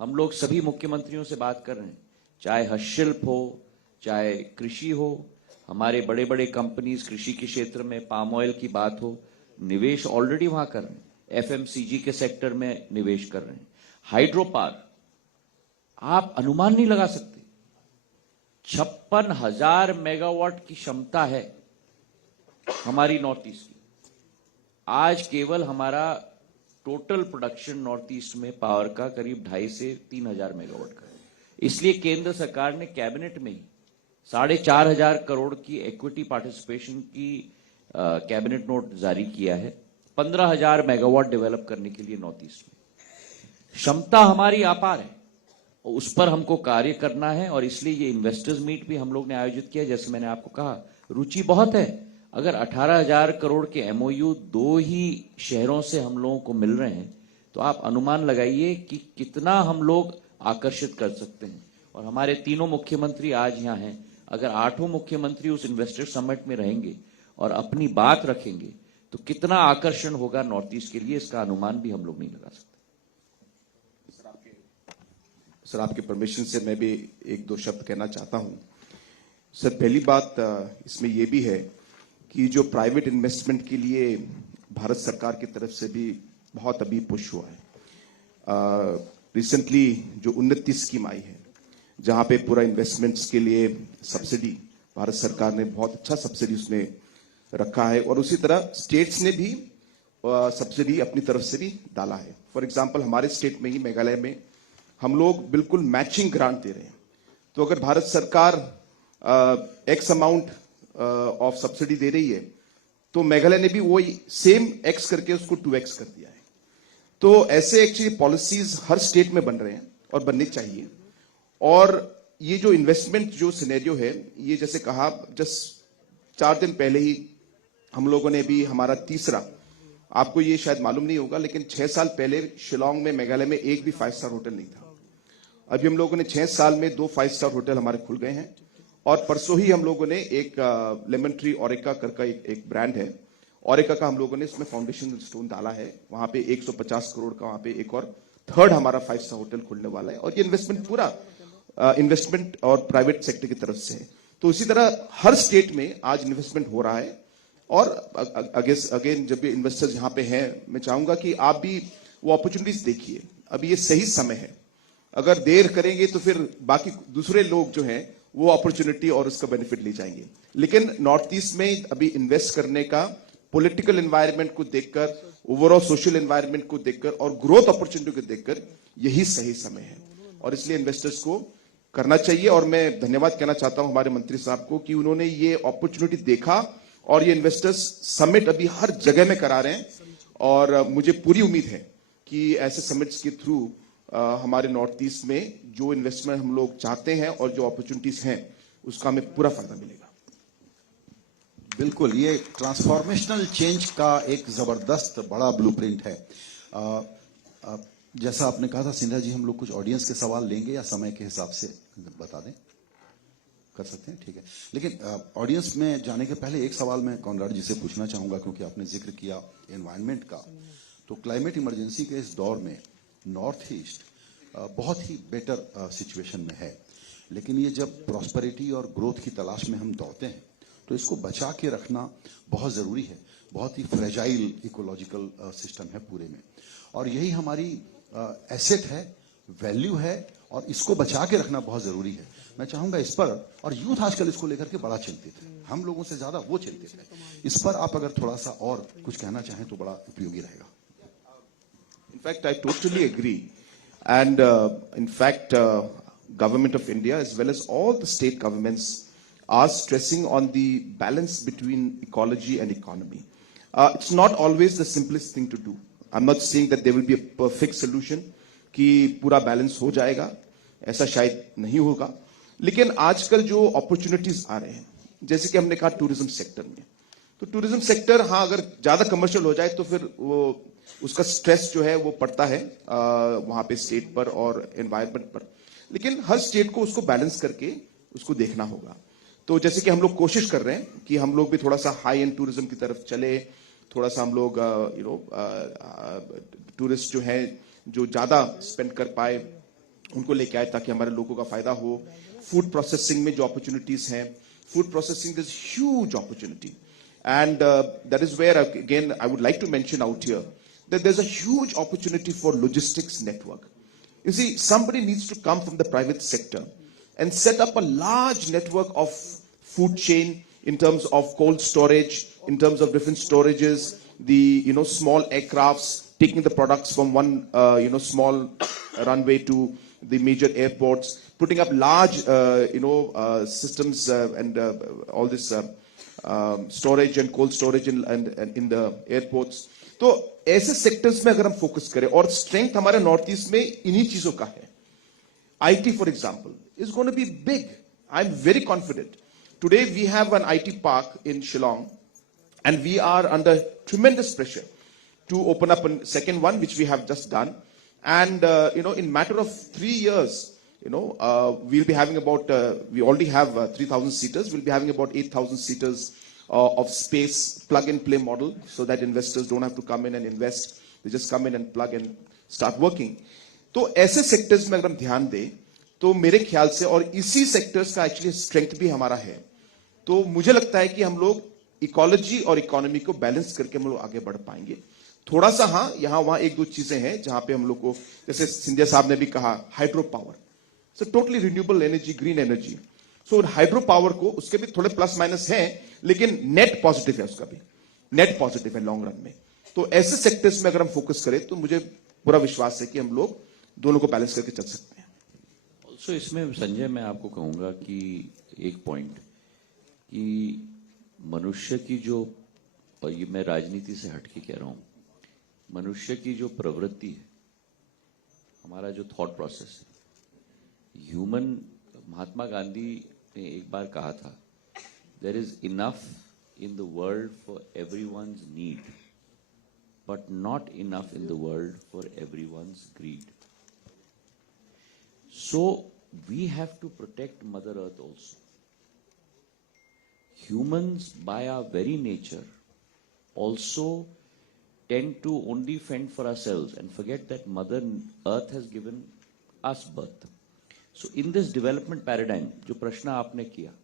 हम लोग सभी मुख्यमंत्रियों से बात कर रहे हैं, चाहे हस्तशिल्प हो, चाहे कृषि हो। हमारे बड़े बड़े कंपनीज कृषि के क्षेत्र में, पाम ऑयल की बात हो, निवेश ऑलरेडी वहां कर रहे हैं। एफएमसीजी के सेक्टर में निवेश कर रहे हैं। हाइड्रो पावर, आप अनुमान नहीं लगा सकते, 56,000 मेगावाट की क्षमता है हमारी नॉर्थ ईस्ट की। आज केवल हमारा टोटल प्रोडक्शन नॉर्थ ईस्ट में पावर का करीब 2,500 से 3,000 मेगावाट का है। इसलिए केंद्र सरकार ने कैबिनेट में ही 4,500 करोड़ की इक्विटी पार्टिसिपेशन की कैबिनेट नोट जारी किया है, 15,000 मेगावाट डेवलप करने के लिए नॉर्थ ईस्ट में। क्षमता हमारी अपार है और उस पर हमको कार्य करना है। और इसलिए ये इन्वेस्टर्स मीट भी हम लोग ने आयोजित किया। जैसे मैंने आपको कहा, रुचि बहुत है। अगर 18,000 करोड़ के एमओयू 2 ही शहरों से हम लोगों को मिल रहे हैं, तो आप अनुमान लगाइए कि कितना हम लोग आकर्षित कर सकते हैं। और हमारे तीनों मुख्यमंत्री आज यहाँ हैं। अगर 8 मुख्यमंत्री उस इन्वेस्टर समिट में रहेंगे और अपनी बात रखेंगे, तो कितना आकर्षण होगा नॉर्थ ईस्ट के लिए, इसका अनुमान भी हम लोग नहीं लगा सकते। सर, आपके परमिशन से मैं भी 1-2 शब्द कहना चाहता हूं। सर, पहली बात इसमें यह भी है कि जो प्राइवेट इन्वेस्टमेंट के लिए भारत सरकार की तरफ से भी बहुत अभी पुश हुआ है। रिसेंटली जो उन्नति स्कीम आई है, जहां पे पूरा इन्वेस्टमेंट्स के लिए सब्सिडी, भारत सरकार ने बहुत अच्छा सब्सिडी उसमें रखा है। और उसी तरह स्टेट्स ने भी सब्सिडी अपनी तरफ से भी डाला है। फॉर एग्जाम्पल, हमारे स्टेट में ही, मेघालय में, हम लोग बिल्कुल मैचिंग ग्रांट दे रहे हैं। तो अगर भारत सरकार एक्स अमाउंट ऑफ सब्सिडी दे रही है, तो मेघालय ने भी वही सेम एक्स करके उसको 2x कर दिया है। तो ऐसे एक्चुअली पॉलिसीज हर स्टेट में बन रहे हैं और बननी चाहिए। और ये जो इन्वेस्टमेंट जो सिनेरियो है, ये जैसे कहा, जस्ट 4 दिन पहले ही हम लोगों ने भी हमारा तीसरा, आपको ये शायद मालूम नहीं होगा, लेकिन 6 साल पहले शिलोंग में, मेघालय में एक भी 5 स्टार होटल नहीं था। अभी हम लोगों ने 6 साल में 2 5 स्टार होटल हमारे खुल गए हैं। और परसों ही हम लोगों ने एक लेमन ट्री ओरेका करके एक ब्रांड है, ओरेका का हम लोगों ने इसमें फाउंडेशन स्टोन डाला है। वहां पे 150 करोड़ का वहां पे एक और थर्ड हमारा 5 स्टार होटल खुलने वाला है। और ये इन्वेस्टमेंट पूरा इन्वेस्टमेंट और प्राइवेट सेक्टर की तरफ से है। तो इसी तरह हर स्टेट में आज इन्वेस्टमेंट हो रहा है। और अगेन जब ये इन्वेस्टर्स यहाँ पे हैं, मैं चाहूंगा कि आप भी वो अपॉर्चुनिटीज देखिए। अभी ये सही समय है, अगर देर करेंगे तो फिर बाकी दूसरे लोग जो हैं वो अपॉर्चुनिटी और उसका बेनिफिट ले जाएंगे। लेकिन नॉर्थ ईस्ट में अभी इन्वेस्ट करने का पॉलिटिकल एनवायरनमेंट को देखकर, ओवरऑल सोशल एनवायरनमेंट को देखकर और ग्रोथ अपॉर्चुनिटी को देखकर यही सही समय है। और इसलिए इन्वेस्टर्स को करना चाहिए। और मैं धन्यवाद कहना चाहता हूं हमारे मंत्री साहब को कि उन्होंने ये अपॉर्चुनिटी देखा और ये इन्वेस्टर्स समिट अभी हर जगह में करा रहे हैं। और मुझे पूरी उम्मीद है कि ऐसे समिट्स के थ्रू हमारे नॉर्थ ईस्ट में जो इन्वेस्टमेंट हम लोग चाहते हैं और जो अपॉर्चुनिटीज हैं, उसका हमें पूरा फायदा मिलेगा। बिल्कुल, ये ट्रांसफॉर्मेशनल चेंज का एक जबरदस्त बड़ा ब्लूप्रिंट है। जैसा आपने कहा था सिन्हा जी, हम लोग कुछ ऑडियंस के सवाल लेंगे या समय के हिसाब से बता दें? कर सकते हैं, ठीक है। लेकिन ऑडियंस में जाने के पहले एक सवाल मैं कॉनराड जी से पूछना चाहूंगा, क्योंकि आपने जिक्र किया एनवायरनमेंट का। तो क्लाइमेट इमरजेंसी के इस दौर में नॉर्थ ईस्ट बहुत ही बेटर सिचुएशन में है। लेकिन ये जब प्रॉस्पेरिटी और ग्रोथ की तलाश में हम दौड़ते हैं तो इसको बचा के रखना बहुत ज़रूरी है। बहुत ही फ्रेजाइल इकोलॉजिकल सिस्टम है पूरे में, और यही हमारी एसेट है, वैल्यू है, और इसको बचा के रखना बहुत ज़रूरी है। मैं चाहूंगा इस पर, और यूथ आजकल इसको लेकर के बड़ा चिंतित है, हम लोगों से ज़्यादा वो चिंतित है। इस पर आप अगर थोड़ा सा और कुछ कहना चाहें तो बड़ा उपयोगी रहेगा। In fact, I totally agree. And in fact, government of India as well as all the state governments are stressing on the balance between ecology and economy. It's not always the simplest thing to do. I'm not saying that there will be a perfect solution कि पूरा balance हो जाएगा, ऐसा शायद नहीं होगा। लेकिन आजकल जो अपॉर्चुनिटीज आ रहे हैं, जैसे कि हमने कहा टूरिज्म सेक्टर में, तो टूरिज्म सेक्टर हाँ अगर ज्यादा कमर्शियल हो जाए तो फिर वो उसका स्ट्रेस जो है वो पड़ता है वहां पे स्टेट पर और एनवायरनमेंट पर। लेकिन हर स्टेट को उसको बैलेंस करके उसको देखना होगा। तो जैसे कि हम लोग कोशिश कर रहे हैं कि हम लोग भी थोड़ा सा हाई एंड टूरिज्म की तरफ चले, थोड़ा सा हम लोग टूरिस्ट जो है जो ज्यादा स्पेंड कर पाए उनको लेके आए ताकि हमारे लोगों का फायदा हो। फूड प्रोसेसिंग में जो अपॉर्चुनिटीज हैं, food processing is huge opportunity, and that is where again I would like to mention out here that there's a huge opportunity for logistics network. You see, somebody needs to come from the private sector and set up a large network of food chain in terms of cold storage, in terms of different storages, the small aircrafts taking the products from one small runway to the major airports, putting up large systems and all this storage and cold storage in the airports. तो ऐसे sectors में अगर हम focus करें, और strength हमारे north east में इन्हीं चीजों का है। IT, for example, is going to be big. I'm very confident. Today we have an IT park in Shillong, and we are under tremendous pressure to open up a second one, which we have just done. And in matter of 3 years, we'll be having about we already have 3,000 seaters. We'll be having about 8,000 seaters of space, plug and play model, so that investors don't have to come in and invest. They just come in and plug and start working. तो ऐसे sectors में अगर हम ध्यान दें तो मेरे ख्याल से, और इसी सेक्टर्स का एक्चुअली स्ट्रेंथ भी हमारा है, तो मुझे लगता है कि हम लोग इकोलॉजी और इकोनॉमी को बैलेंस करके हम लोग आगे बढ़ पाएंगे। थोड़ा सा हाँ यहाँ वहां एक दो चीजें हैं जहां पे हम लोग को, जैसे सिंधिया साहब ने भी कहा, hydro power, so totally renewable energy, green energy. So hydro power को, उसके भी थोड़े प्लस माइनस हैं, लेकिन नेट पॉजिटिव है, उसका भी नेट पॉजिटिव है लॉन्ग रन में। तो ऐसे सेक्टर्स में अगर हम फोकस करें तो मुझे पूरा विश्वास है कि हम लोग दोनों को बैलेंस करके चल सकते हैं। ऑल्सो इसमें संजय मैं आपको कहूंगा कि एक पॉइंट कि मनुष्य की जो, और ये मैं राजनीति से हटके कह रहा हूं, मनुष्य की जो प्रवृत्ति है, हमारा जो थॉट प्रोसेस है, ह्यूमन महात्मा गांधी ने एक बार कहा था, there is enough in the world for everyone's need, but not enough in the world for everyone's greed. So we have to protect Mother Earth also. Humans, by our very nature, also tend to only fend for ourselves and forget that Mother Earth has given us birth. So in this development paradigm, जो प्रश्न आपने किया,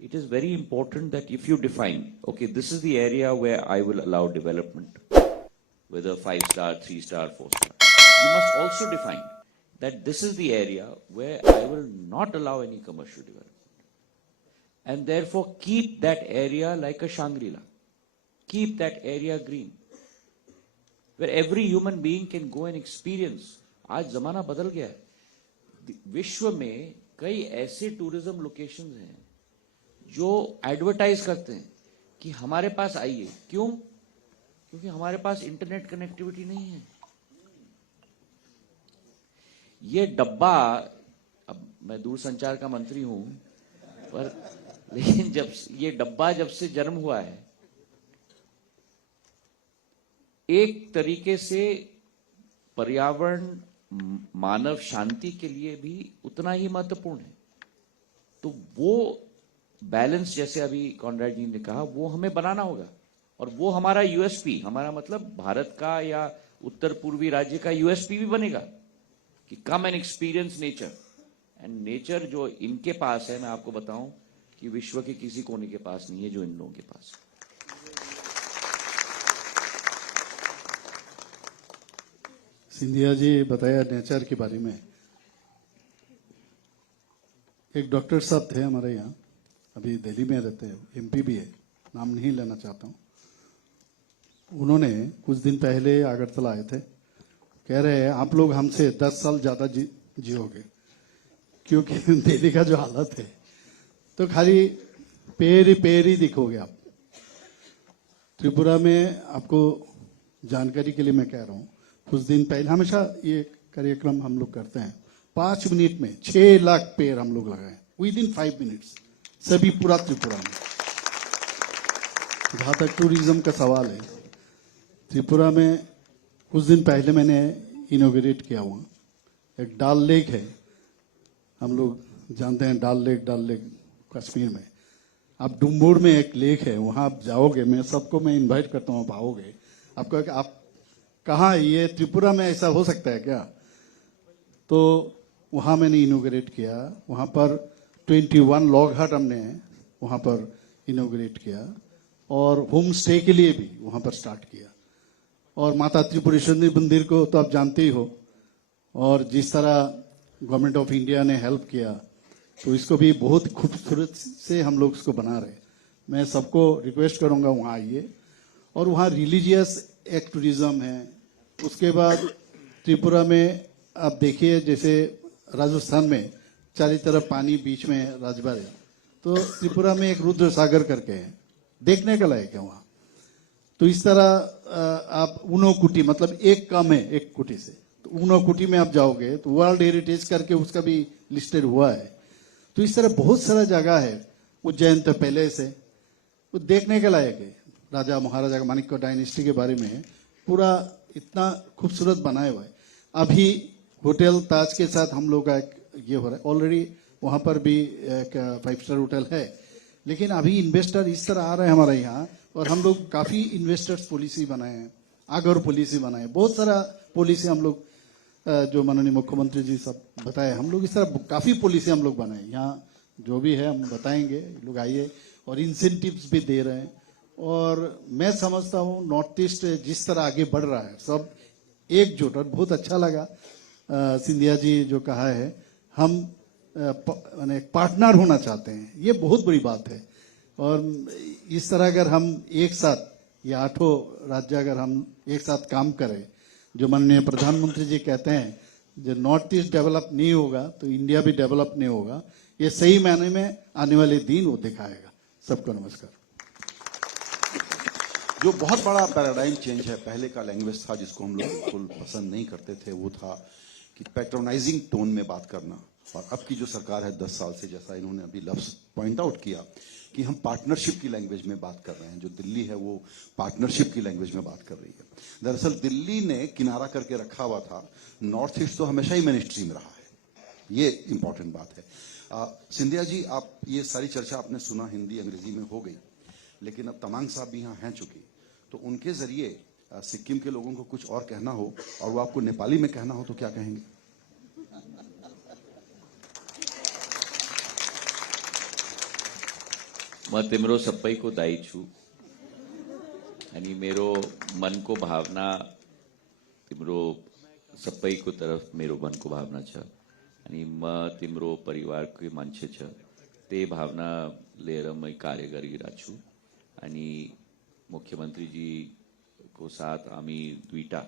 it is very important that if you define, okay, this is the area where I will allow development, whether 5-star, 3-star, 4-star. You must also define that this is the area where I will not allow any commercial development. And therefore keep that area like a Shangri-La. Keep that area green. Where every human being can go and experience. आज जमाना बदल गया है. विश्व में कई ऐसे tourism locations हैं जो एडवर्टाइज करते हैं कि हमारे पास आइए. क्यों? क्योंकि हमारे पास इंटरनेट कनेक्टिविटी नहीं है. ये डब्बा, अब मैं दूरसंचार का मंत्री हूं, पर लेकिन जब ये डब्बा जब से जन्म हुआ है, एक तरीके से पर्यावरण, मानव शांति के लिए भी उतना ही महत्वपूर्ण है. तो वो बैलेंस, जैसे अभी कॉनराड जी ने कहा, वो हमें बनाना होगा. और वो हमारा यूएसपी, हमारा मतलब भारत का या उत्तर पूर्वी राज्य का यूएसपी भी बनेगा कि come and experience nature. And nature जो इनके पास है, मैं आपको बताऊं कि विश्व के किसी कोने के पास नहीं है जो इन लोगों के पास है. सिंधिया जी बताया नेचर के बारे में. एक डॉक्टर साहब थे हमारे यहाँ, अभी दिल्ली में रहते हैं, एमपी भी है, नाम नहीं लेना चाहता हूँ. उन्होंने कुछ दिन पहले अगरतला आए थे. कह रहे हैं आप लोग हमसे 10 साल ज्यादा जियोगे, क्योंकि दिल्ली का जो हालत है तो खाली पेड़ ही दिखोगे आप. त्रिपुरा में आपको जानकारी के लिए मैं कह रहा हूँ, कुछ दिन पहले, हमेशा ये कार्यक्रम हम लोग करते हैं, 5 मिनट में 6 लाख पेड़ हम लोग लगाए विद इन 5 मिनट्स, सभी पूरा त्रिपुरा में. जहां तक टूरिज्म का सवाल है, त्रिपुरा में कुछ दिन पहले मैंने इनोग्रेट किया हुआ एक डाल लेक है. हम लोग जानते हैं डाल लेक कश्मीर में. आप डुम्बुर में एक लेक है, वहां आप जाओगे, मैं सबको मैं इनवाइट करता हूँ, आप आओगे. आपको आप कहाँ, ये त्रिपुरा में ऐसा हो सकता है क्या? तो वहां मैंने इनोग्रेट किया. वहां पर 21 लॉग हट हमने वहां पर इनोग्रेट किया, और होम स्टे के लिए भी वहां पर स्टार्ट किया. और माता त्रिपुरेश्वरी मंदिर को तो आप जानते ही हो, और जिस तरह गवर्नमेंट ऑफ इंडिया ने हेल्प किया, तो इसको भी बहुत खूबसूरत से हम लोग इसको बना रहे. मैं सबको रिक्वेस्ट करूंगा वहाँ आइए. और वहाँ रिलीजियस एक टूरिज्म है. उसके बाद त्रिपुरा में आप देखिए, जैसे राजस्थान में चारों तरफ पानी, बीच में राजबाड़ी, तो त्रिपुरा में एक रुद्र सागर करके है, देखने का लायक है वहाँ. तो इस तरह आप ऊनो-कुटी, मतलब एक कम है एक कुटी से, तो ऊनो-कुटी में आप जाओगे तो वर्ल्ड हेरिटेज करके उसका भी लिस्टेड हुआ है. तो इस तरह बहुत सारा जगह है. उज्जैन तो पहले से वो देखने के लायक है. राजा महाराजा का माणिक्य डायनेस्टी के बारे में पूरा इतना खूबसूरत बनाया हुआ है. अभी होटल ताज के साथ हम लोग का ये हो रहा है, ऑलरेडी वहां पर भी एक 5-स्टार होटल है. लेकिन अभी इन्वेस्टर इस तरह आ रहे हैं हमारे यहाँ, और हम लोग काफी इन्वेस्टर्स पॉलिसी बनाए हैं, आगर पॉलिसी बनाए, बहुत सारा पॉलिसी हम लोग, जो माननीय मुख्यमंत्री जी सब बताए, हम लोग इस तरह काफी पॉलिसी हम लोग बनाए. यहाँ जो भी है हम बताएंगे, लोग आइए. और इंसेंटिव्स भी दे रहे हैं. और मैं समझता हूँ नॉर्थ ईस्ट जिस तरह आगे बढ़ रहा है, सब एकजुट, और बहुत अच्छा लगा सिंधिया जी जो कहा है, हम माने पार्टनर होना चाहते हैं, ये बहुत बड़ी बात है. और इस तरह अगर हम एक साथ, ये 8 राज्य अगर हम एक साथ काम करें, जो माननीय प्रधानमंत्री जी कहते हैं, जो नॉर्थ ईस्ट डेवलप नहीं होगा तो इंडिया भी डेवलप नहीं होगा, ये सही मायने में आने वाले दिन वो दिखाएगा. सबको नमस्कार. जो बहुत बड़ा पैराडाइम चेंज है, पहले का लैंग्वेज था जिसको हम लोग बिल्कुल पसंद नहीं करते थे, वो था कि पैट्रोनाइजिंग टोन में बात करना. और अब की जो सरकार है 10 साल से, जैसा इन्होंने अभी लफ्ज पॉइंट आउट किया कि हम पार्टनरशिप की लैंग्वेज में बात कर रहे हैं, जो दिल्ली है वो पार्टनरशिप की लैंग्वेज में बात कर रही है। दरअसल दिल्ली ने किनारा करके रखा हुआ था, नॉर्थ ईस्ट तो हमेशा ही मेन स्ट्रीम रहा है, ये इंपॉर्टेंट बात है। सिंधिया जी, आप ये सारी चर्चा आपने सुना, हिंदी अंग्रेजी में हो गई, लेकिन अब तमांग साहब भी यहाँ हैं चुकी, तो उनके जरिए सिक्किम के लोगों को कुछ और कहना हो और वो आपको नेपाली में कहना हो तो क्या कहेंगे? म तिम्रो सबैको दाई छु अनि मेरो मनको भावना तिम्रो सबैको तरफ मेरो मनको भावना छ अनि म तिम्रो परिवारकै मान्छे छ, त्यही भावना लिएर म कार्य गरिरहेको छु अनि मुख्यमन्त्रीजीको साथ हामी दुईटा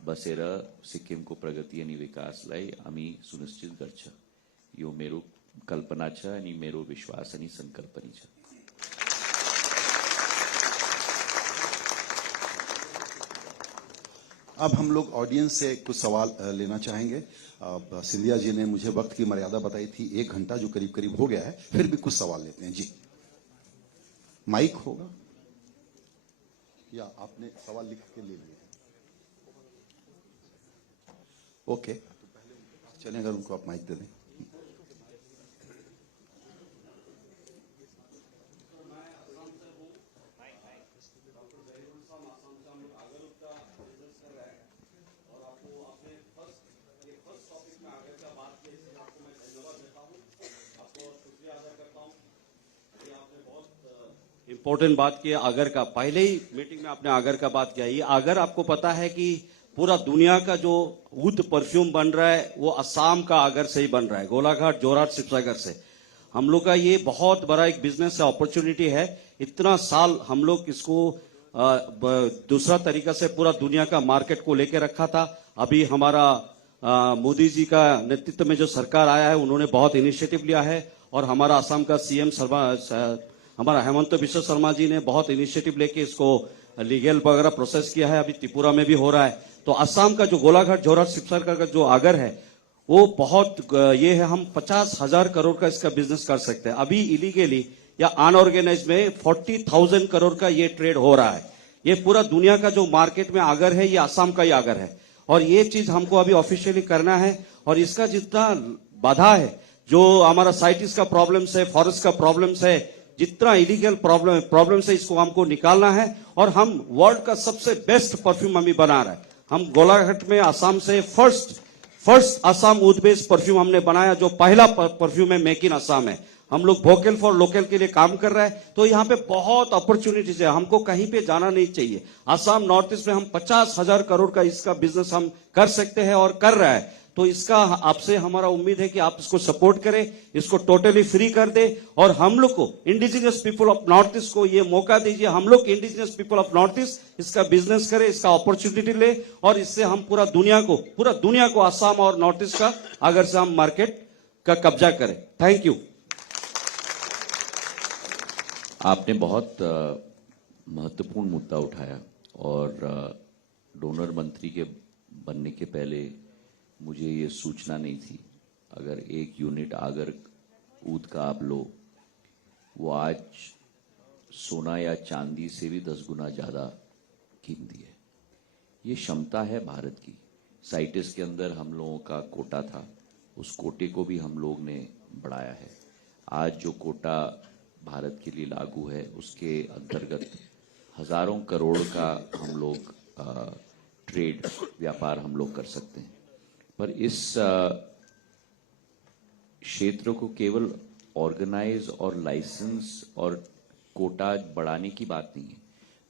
बसेर सिक्किमको प्रगति अनि विकासलाई हामी सुनिश्चित गर्छ। यो मेरो कल्पना छ अनि मेरो विश्वास अनि संकल्प पनि छ। अब हम लोग ऑडियंस से कुछ सवाल लेना चाहेंगे। सिंधिया जी ने मुझे वक्त की मर्यादा बताई थी 1 घंटा, जो करीब करीब हो गया है, फिर भी कुछ सवाल लेते हैं। जी, माइक होगा या आपने सवाल लिख के ले लिए? ओके, चलें, अगर उनको आप माइक दे दें। इम्पोर्टेंट बात की आगर का, पहले ही मीटिंग में आपने आगर का बात किया। ये आगर आपको पता है कि पूरा दुनिया का जो ऊद परफ्यूम बन रहा है वो असम का आगर से ही बन रहा है, गोलाघाट, जोरहाट, शिवसागर से। हम लोग का ये बहुत बड़ा एक बिजनेस है, अपॉर्चुनिटी है। इतना साल हम लोग इसको दूसरा तरीका से पूरा दुनिया का मार्केट को लेके रखा था। अभी हमारा मोदी जी का नेतृत्व में जो सरकार आया है, उन्होंने बहुत इनिशिएटिव लिया है और हमारा असम का सीएम हमारा हेमंत बिश्व शर्मा जी ने बहुत इनिशिएटिव लेके इसको लीगल वगैरह प्रोसेस किया है। अभी त्रिपुरा में भी हो रहा है। तो असम का जो गोलाघाट, जोरहाट, शिवसागर का जो आगर है वो बहुत ये है, हम 50,000 करोड़ का इसका बिजनेस कर सकते हैं। अभी इलीगली या अनऑर्गेनाइज में 40,000 करोड़ का ये ट्रेड हो रहा है। ये पूरा दुनिया का जो मार्केट में आगर है, ये असम का ही आगर है और ये चीज हमको अभी ऑफिशियली करना है। और इसका जितना बाधा है, जो हमारा साइटिस का प्रॉब्लम्स है, फॉरेस्ट का प्रॉब्लम्स है, जितना इलीगल प्रॉब्लम है, इसको हमको निकालना है। और हम वर्ल्ड का सबसे बेस्ट परफ्यूम हम बना रहे हैं। हम गोलाघाट में असम से फर्स्ट असम ऊद बेस्ड परफ्यूम हमने बनाया, जो पहला परफ्यूम है मेक इन असम है। हम लोग वोकल फॉर लोकल के लिए काम कर रहे हैं। तो यहाँ पे बहुत अपॉर्चुनिटीज है, हमको कहीं पे जाना नहीं चाहिए। असम, नॉर्थ ईस्ट में हम 50,000 करोड़ का इसका बिजनेस हम कर सकते हैं और कर रहा है। तो इसका आपसे हमारा उम्मीद है कि आप इसको सपोर्ट करें, इसको टोटली फ्री कर दे और हम लोग को, indigenous people of north east को ये मौका दीजिए। हम लोग indigenous people of north east इसका बिजनेस करें, इसका अपॉर्चुनिटी ले और इससे हम पूरा दुनिया को असम और नॉर्थ ईस्ट का अगर से हम मार्केट का कब्जा करें। Thank you. आपने बहुत महत्वपूर्ण मुद्दा उठाया और डोनर मंत्री के बनने के पहले मुझे ये सूचना नहीं थी। अगर 1 यूनिट आगर ऊद का आप लो, वो आज सोना या चांदी से भी 10 गुना ज़्यादा कीमती है। ये क्षमता है भारत की। साइटिस के अंदर हम लोगों का कोटा था, उस कोटे को भी हम लोग ने बढ़ाया है। आज जो कोटा भारत के लिए लागू है, उसके अंतर्गत हजारों करोड़ का हम लोग ट्रेड, व्यापार हम लोग कर सकते हैं। पर इस क्षेत्र को केवल ऑर्गेनाइज और लाइसेंस और कोटा बढ़ाने की बात नहीं है।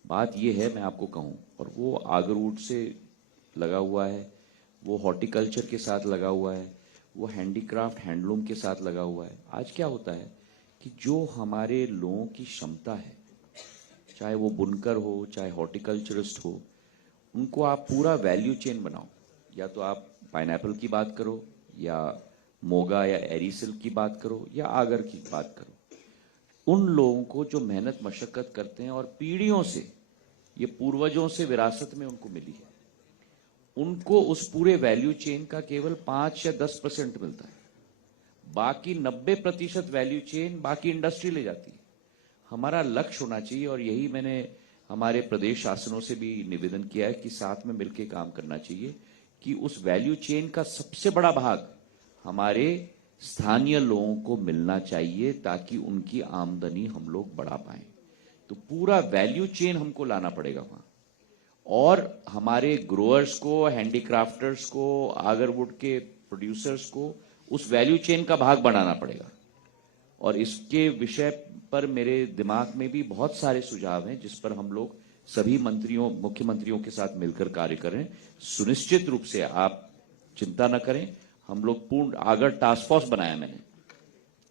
बात यह है, मैं आपको कहूं, और वो आगरवुड से लगा हुआ है, वो हॉर्टिकल्चर के साथ लगा हुआ है, वो हैंडीक्राफ्ट, हैंडलूम के साथ लगा हुआ है। आज क्या होता है कि जो हमारे लोगों की क्षमता है, चाहे वो बुनकर हो, चाहे हॉर्टिकल्चरिस्ट हो, उनको आप पूरा वैल्यू चेन बनाओ। या तो आप पाइनएप्पल की बात करो, या मोगा या एरी सिल्क की बात करो, या आगर की बात करो। उन लोगों को जो मेहनत मशक्कत करते हैं और पीढ़ियों से, ये पूर्वजों से विरासत में उनको मिली है, उनको उस पूरे वैल्यू चेन का केवल 5 या 10% मिलता है। बाकी 90% वैल्यू चेन बाकी इंडस्ट्री ले जाती है। हमारा लक्ष्य होना चाहिए, और यही मैंने हमारे प्रदेश शासनों से भी निवेदन किया है कि साथ में मिलकर काम करना चाहिए कि उस वैल्यू चेन का सबसे बड़ा भाग हमारे स्थानीय लोगों को मिलना चाहिए, ताकि उनकी आमदनी हम लोग बढ़ा पाएं। तो पूरा वैल्यू चेन हमको लाना पड़ेगा वहां, और हमारे ग्रोअर्स को, हैंडीक्राफ्टर्स को, आगरवुड के प्रोड्यूसर्स को उस वैल्यू चेन का भाग बनाना पड़ेगा। और इसके विषय पर मेरे दिमाग में भी बहुत सारे सुझाव हैं, जिस पर हम लोग सभी मंत्रियों, मुख्यमंत्रियों के साथ मिलकर कार्य करें। सुनिश्चित रूप से आप चिंता न करें, हम लोग पूर्ण आगर टास्क फोर्स बनाया मैंने,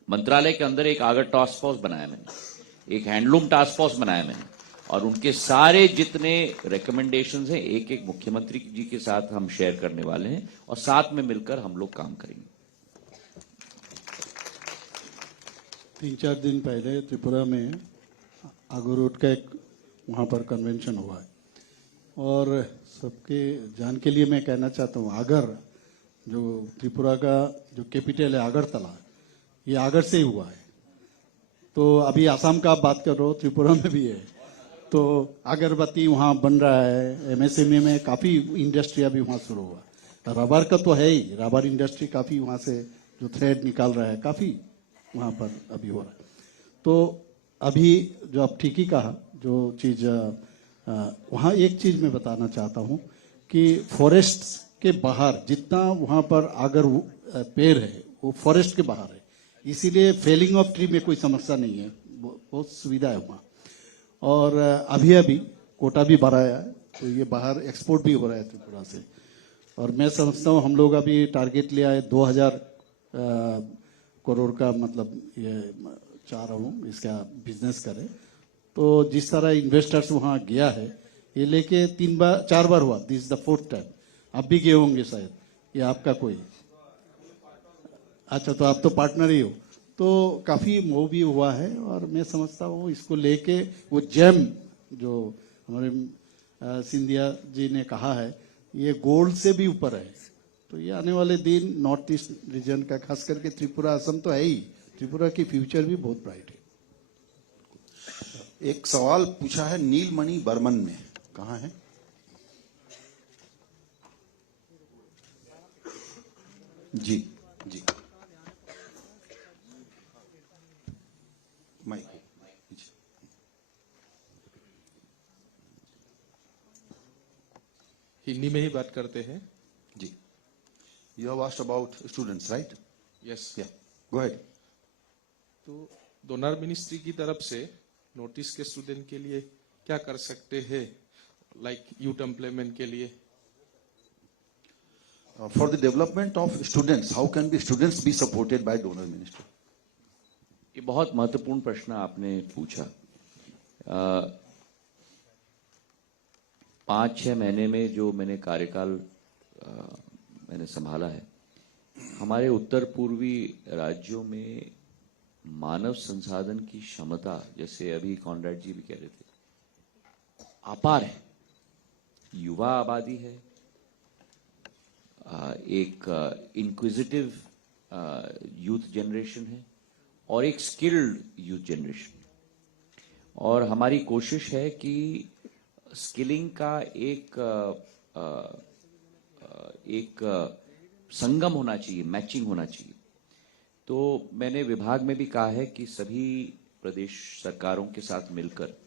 मंत्रालय के अंदर एक आगर टास्क फोर्स बनाया मैंने, एक हैंडलूम टास्क फोर्स बनाया मैंने, और उनके सारे जितने रिकमेंडेशंस हैं एक एक मुख्यमंत्री जी के साथ हम शेयर करने वाले हैं, और साथ में मिलकर हम लोग काम करेंगे। 3-4 दिन पहले त्रिपुरा में आगरवुड का एक वहाँ पर कन्वेंशन हुआ है, और सबके जान के लिए मैं कहना चाहता हूँ, आगर जो त्रिपुरा का जो कैपिटल है आगरतला, ये आगर से ही हुआ है। तो अभी आसाम का आप बात कर रहे हो, त्रिपुरा में भी है। तो अगरबत्ती वहाँ बन रहा है, एमएसएमई में काफ़ी इंडस्ट्री अभी वहाँ शुरू हुआ। रबर का तो है ही, रबर इंडस्ट्री काफ़ी वहाँ से जो थ्रेड निकाल रहा है, काफ़ी वहाँ पर अभी हो रहा है। तो अभी जो आप ठीक ही कहा, जो चीज़ वहाँ एक चीज़ मैं बताना चाहता हूँ कि फॉरेस्ट के बाहर जितना वहाँ पर अगर पेड़ है वो फॉरेस्ट के बाहर है, इसीलिए फेलिंग ऑफ ट्री में कोई समस्या नहीं है, बहुत सुविधा है वहाँ। और अभी कोटा भी बढ़ाया है, तो ये बाहर एक्सपोर्ट भी हो रहा है त्रिपुरा से। और मैं समझता हूँ हम लोग अभी टारगेट लिया है 2000 करोड़ का, मतलब ये चाह रहा हूँ इसका बिजनेस करें। तो जिस तरह इन्वेस्टर्स वहाँ गया है, ये लेके 4 बार हुआ, this is the 4th time. आप भी गए होंगे शायद, ये आपका कोई, अच्छा तो आप तो पार्टनर ही हो, तो काफ़ी मूव भी हुआ है। और मैं समझता हूँ इसको लेके वो जेम जो हमारे सिंधिया जी ने कहा है, ये गोल्ड से भी ऊपर है। तो ये आने वाले दिन नॉर्थ ईस्ट रीजन का, खास करके त्रिपुरा, असम तो है ही, त्रिपुरा की फ्यूचर भी बहुत ब्राइट है। एक सवाल पूछा है नीलमणि बर्मन ने, कहाँ है? जी जी, माइक हिंदी में ही बात करते हैं जी। You have asked about students, right? Yes. Yeah, go ahead. तो डोनर मिनिस्ट्री की तरफ से नोटिस के स्टूडेंट के लिए क्या कर सकते हैं, लाइक यूथ एम्प्लॉयमेंट के लिए? For the development of students, how can be students be supported by donor ministry? ये बहुत महत्वपूर्ण प्रश्न आपने पूछा। 5-6 महीने में जो मैंने कार्यकाल मैंने संभाला है, हमारे उत्तर पूर्वी राज्यों में मानव संसाधन की क्षमता, जैसे अभी कॉनरेड जी भी कह रहे थे, अपार है। युवा आबादी है, एक इंक्विजिटिव यूथ जनरेशन है, और एक स्किल्ड यूथ जनरेशन। और हमारी कोशिश है कि स्किलिंग का एक संगम होना चाहिए, मैचिंग होना चाहिए। तो मैंने विभाग में भी कहा है कि सभी प्रदेश सरकारों के साथ मिलकर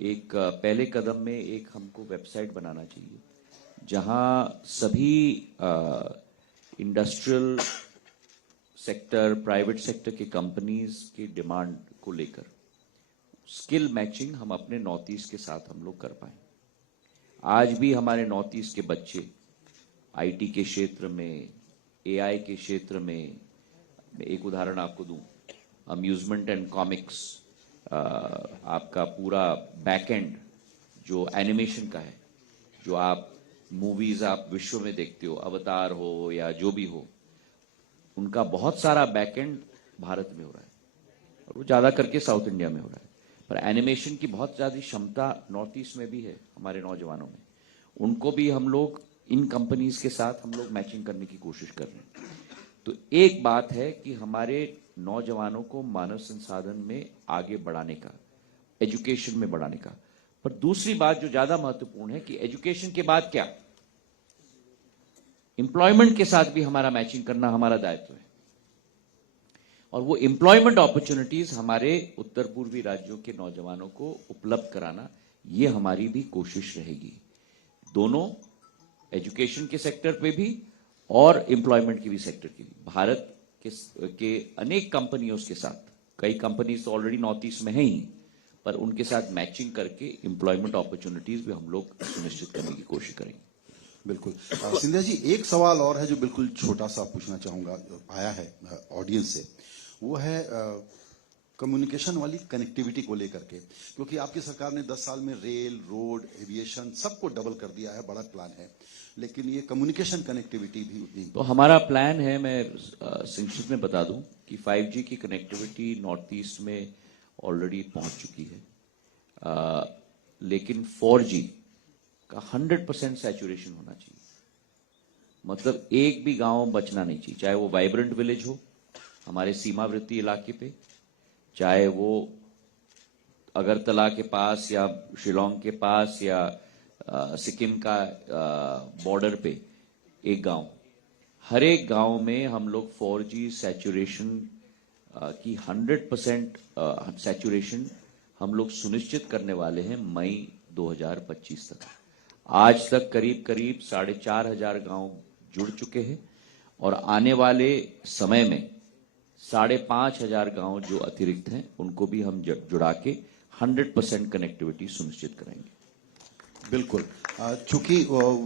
एक पहले कदम में एक हमको वेबसाइट बनाना चाहिए, जहां सभी इंडस्ट्रियल सेक्टर, प्राइवेट सेक्टर की कंपनीज की डिमांड को लेकर स्किल मैचिंग हम अपने नॉर्थ ईस्ट के साथ हम लोग कर पाए। आज भी हमारे नॉर्थ ईस्ट के बच्चे आईटी के क्षेत्र में, एआई के क्षेत्र में, एक उदाहरण आपको दूं, अम्यूजमेंट एंड कॉमिक्स, आपका पूरा बैकएंड जो एनिमेशन का है, जो आप मूवीज आप विश्व में देखते हो, अवतार हो या जो भी हो, उनका बहुत सारा बैकएंड भारत में हो रहा है, और वो ज्यादा करके साउथ इंडिया में हो रहा है। पर एनिमेशन की बहुत ज्यादा क्षमता नॉर्थ ईस्ट में भी है हमारे नौजवानों में। उनको भी हम लोग इन कंपनीज के साथ हम लोग मैचिंग करने की कोशिश कर रहे हैं। तो तो एक बात है कि हमारे नौजवानों को मानव संसाधन में आगे बढ़ाने का, एजुकेशन में बढ़ाने का, पर दूसरी बात जो ज्यादा महत्वपूर्ण है कि एजुकेशन के बाद क्या, एम्प्लॉयमेंट के साथ भी हमारा मैचिंग करना हमारा दायित्व है। और वो एम्प्लॉयमेंट अपॉर्चुनिटीज हमारे उत्तर पूर्वी राज्यों के नौजवानों को उपलब्ध कराना, ये हमारी भी कोशिश रहेगी, दोनों एजुकेशन के सेक्टर पे भी और एम्प्लॉयमेंट के भी सेक्टर के भी। भारत के अनेक कंपनियों के साथ, कई कंपनीज तो ऑलरेडी नॉर्थ ईस्ट में हैं ही, पर उनके साथ मैचिंग करके एम्प्लॉयमेंट अपॉर्चुनिटीज भी हम लोग सुनिश्चित करने की कोशिश करेंगे। बिल्कुल। सिंधिया जी, एक सवाल और है जो बिल्कुल छोटा सा पूछना चाहूंगा, जो आया है ऑडियंस से, वो है कम्युनिकेशन वाली कनेक्टिविटी को लेकर के, क्योंकि आपकी सरकार ने 10 साल में रेल, रोड, एविएशन सबको डबल कर दिया है, बड़ा प्लान है, लेकिन ये कम्युनिकेशन कनेक्टिविटी भी उतनी। तो हमारा प्लान है, मैं संक्षिप्त में बता दूं कि 5G की कनेक्टिविटी नॉर्थ ईस्ट में ऑलरेडी पहुंच चुकी है, लेकिन 4G का 100% सैचुरेशन होना चाहिए। मतलब एक भी गांव बचना नहीं चाहिए, चाहे वो वाइब्रेंट विलेज हो हमारे सीमावर्ती इलाके पे, चाहे वो अगरतला के पास या शिलोंग के पास या सिक्किम का बॉर्डर पे एक गांव, हर एक गांव में हम लोग 4G सैचुरेशन की 100% सैचुरेशन हम लोग सुनिश्चित करने वाले हैं मई 2025 तक। आज तक करीब करीब 4,500 गांव जुड़ चुके हैं और आने वाले समय में 5,500 गांव जो अतिरिक्त हैं उनको भी हम जुड़ा के 100% कनेक्टिविटी सुनिश्चित करेंगे। बिल्कुल। चूंकि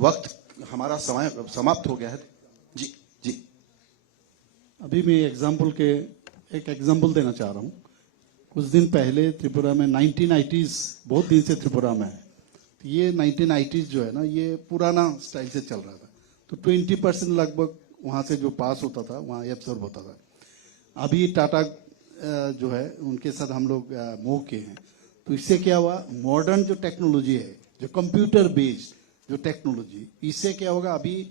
वक्त हमारा समय समाप्त हो गया है। जी जी, अभी मैं एक एग्जाम्पल देना चाह रहा हूँ। कुछ दिन पहले त्रिपुरा में 1980s, बहुत दिन से त्रिपुरा में है, ये 1980s जो है ना, ये पुराना स्टाइल से चल रहा था, तो 20% लगभग वहाँ से जो पास होता था वहाँ एब्जॉर्ब होता था। अभी टाटा जो है उनके साथ हम लोग मूव किए हैं, तो इससे क्या हुआ, मॉडर्न जो टेक्नोलॉजी है, जो कंप्यूटर बेस्ड जो टेक्नोलॉजी, इससे क्या होगा, अभी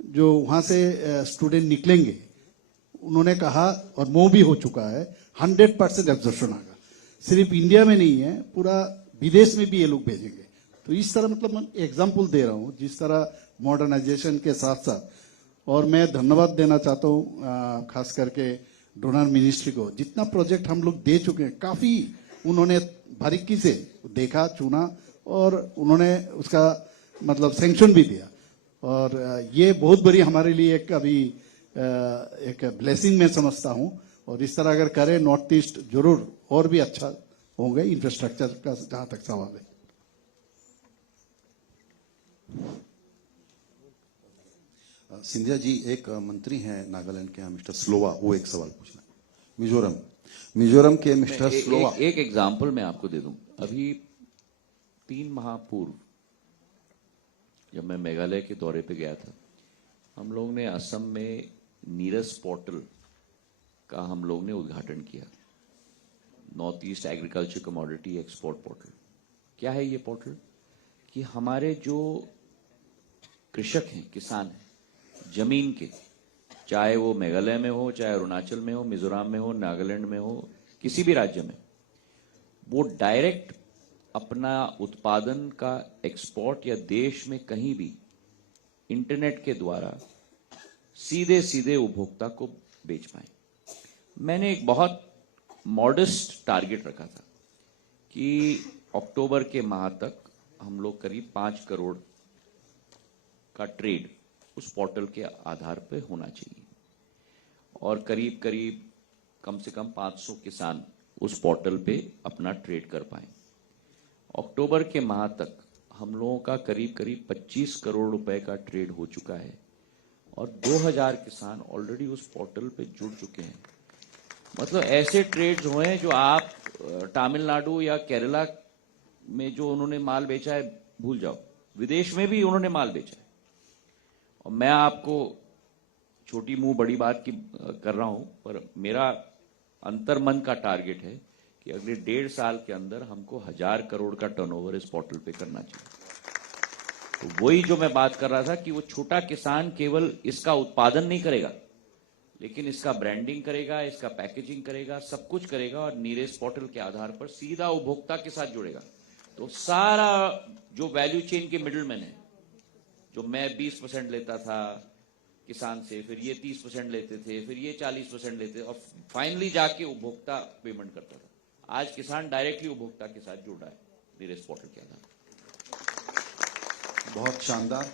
जो वहाँ से स्टूडेंट निकलेंगे, उन्होंने कहा और मूव भी हो चुका है, 100% एब्जॉर्प्शन आएगा। सिर्फ इंडिया में नहीं है, पूरा विदेश में भी ये लोग भेजेंगे। तो इस तरह, मतलब मैं एग्जाम्पल दे रहा हूँ जिस तरह मॉडर्नाइजेशन के साथ साथ। और मैं धन्यवाद देना चाहता हूँ खास करके डोनर मिनिस्ट्री को, जितना प्रोजेक्ट हम लोग दे चुके हैं, काफी उन्होंने बारीकी से देखा, चुना और उन्होंने उसका मतलब सैंक्शन भी दिया। और ये बहुत बड़ी हमारे लिए एक ब्लेसिंग मैं समझता हूँ। और इस तरह अगर करें नॉर्थ ईस्ट, जरूर और भी अच्छा होंगे इंफ्रास्ट्रक्चर का जहां तक सवाल है। सिंधिया जी, एक मंत्री हैं नागालैंड के यहाँ, मिस्टर स्लोवा, वो एक सवाल पूछना। मिजोरम के मिस्टर स्लोवा। एक एग्जाम्पल मैं आपको दे दूं। अभी 3 माह पूर्व जब मैं मेघालय के दौरे पे गया था, हम लोग ने असम में नीरस पोर्टल का हम लोग ने उद्घाटन किया, north east agriculture commodity export portal. क्या है ये पोर्टल? कि हमारे जो कृषक हैं, किसान हैं, जमीन के, चाहे वो मेघालय में हो, चाहे अरुणाचल में हो, मिजोरम में हो, नागालैंड में हो, किसी भी राज्य में, वो डायरेक्ट अपना उत्पादन का एक्सपोर्ट या देश में कहीं भी इंटरनेट के द्वारा सीधे सीधे उपभोक्ता को बेच पाए। मैंने एक बहुत मॉडेस्ट टारगेट रखा था कि अक्टूबर के माह तक हम लोग करीब 5 करोड़ का ट्रेड उस पोर्टल के आधार पर होना चाहिए और करीब करीब कम से कम 500 किसान उस पोर्टल पे अपना ट्रेड कर पाए। अक्टूबर के माह तक हम लोगों का करीब करीब 25 करोड़ रुपए का ट्रेड हो चुका है और 2000 किसान ऑलरेडी उस पोर्टल पे जुड़ चुके हैं। मतलब ऐसे ट्रेड्स हुए हैं जो आप तमिलनाडु या केरला में जो उन्होंने माल बेचा है भूल जाओ, विदेश में भी उन्होंने माल बेचा है। और मैं आपको छोटी मुंह बड़ी बात की कर रहा हूं, पर मेरा अंतर्मन का टारगेट है कि अगले 1.5 साल के अंदर हमको 1000 करोड़ का टर्नओवर इस पोर्टल पे करना चाहिए। तो वही जो मैं बात कर रहा था कि वो छोटा किसान केवल इसका उत्पादन नहीं करेगा, लेकिन इसका ब्रांडिंग करेगा, इसका पैकेजिंग करेगा, सब कुछ करेगा और नीरेश पोर्टल के आधार पर सीधा उपभोक्ता के साथ जुड़ेगा। तो सारा जो वैल्यू चेन के मिडलमैन है, जो मैं 20% लेता था किसान से, फिर ये 30% लेते थे, फिर ये 40% लेते और फाइनली जाके उपभोक्ता पेमेंट करता था। आज किसान डायरेक्टली उपभोक्ता के साथ जुड़ रहा है नीरेश पोर्टल के आधार। बहुत शानदार।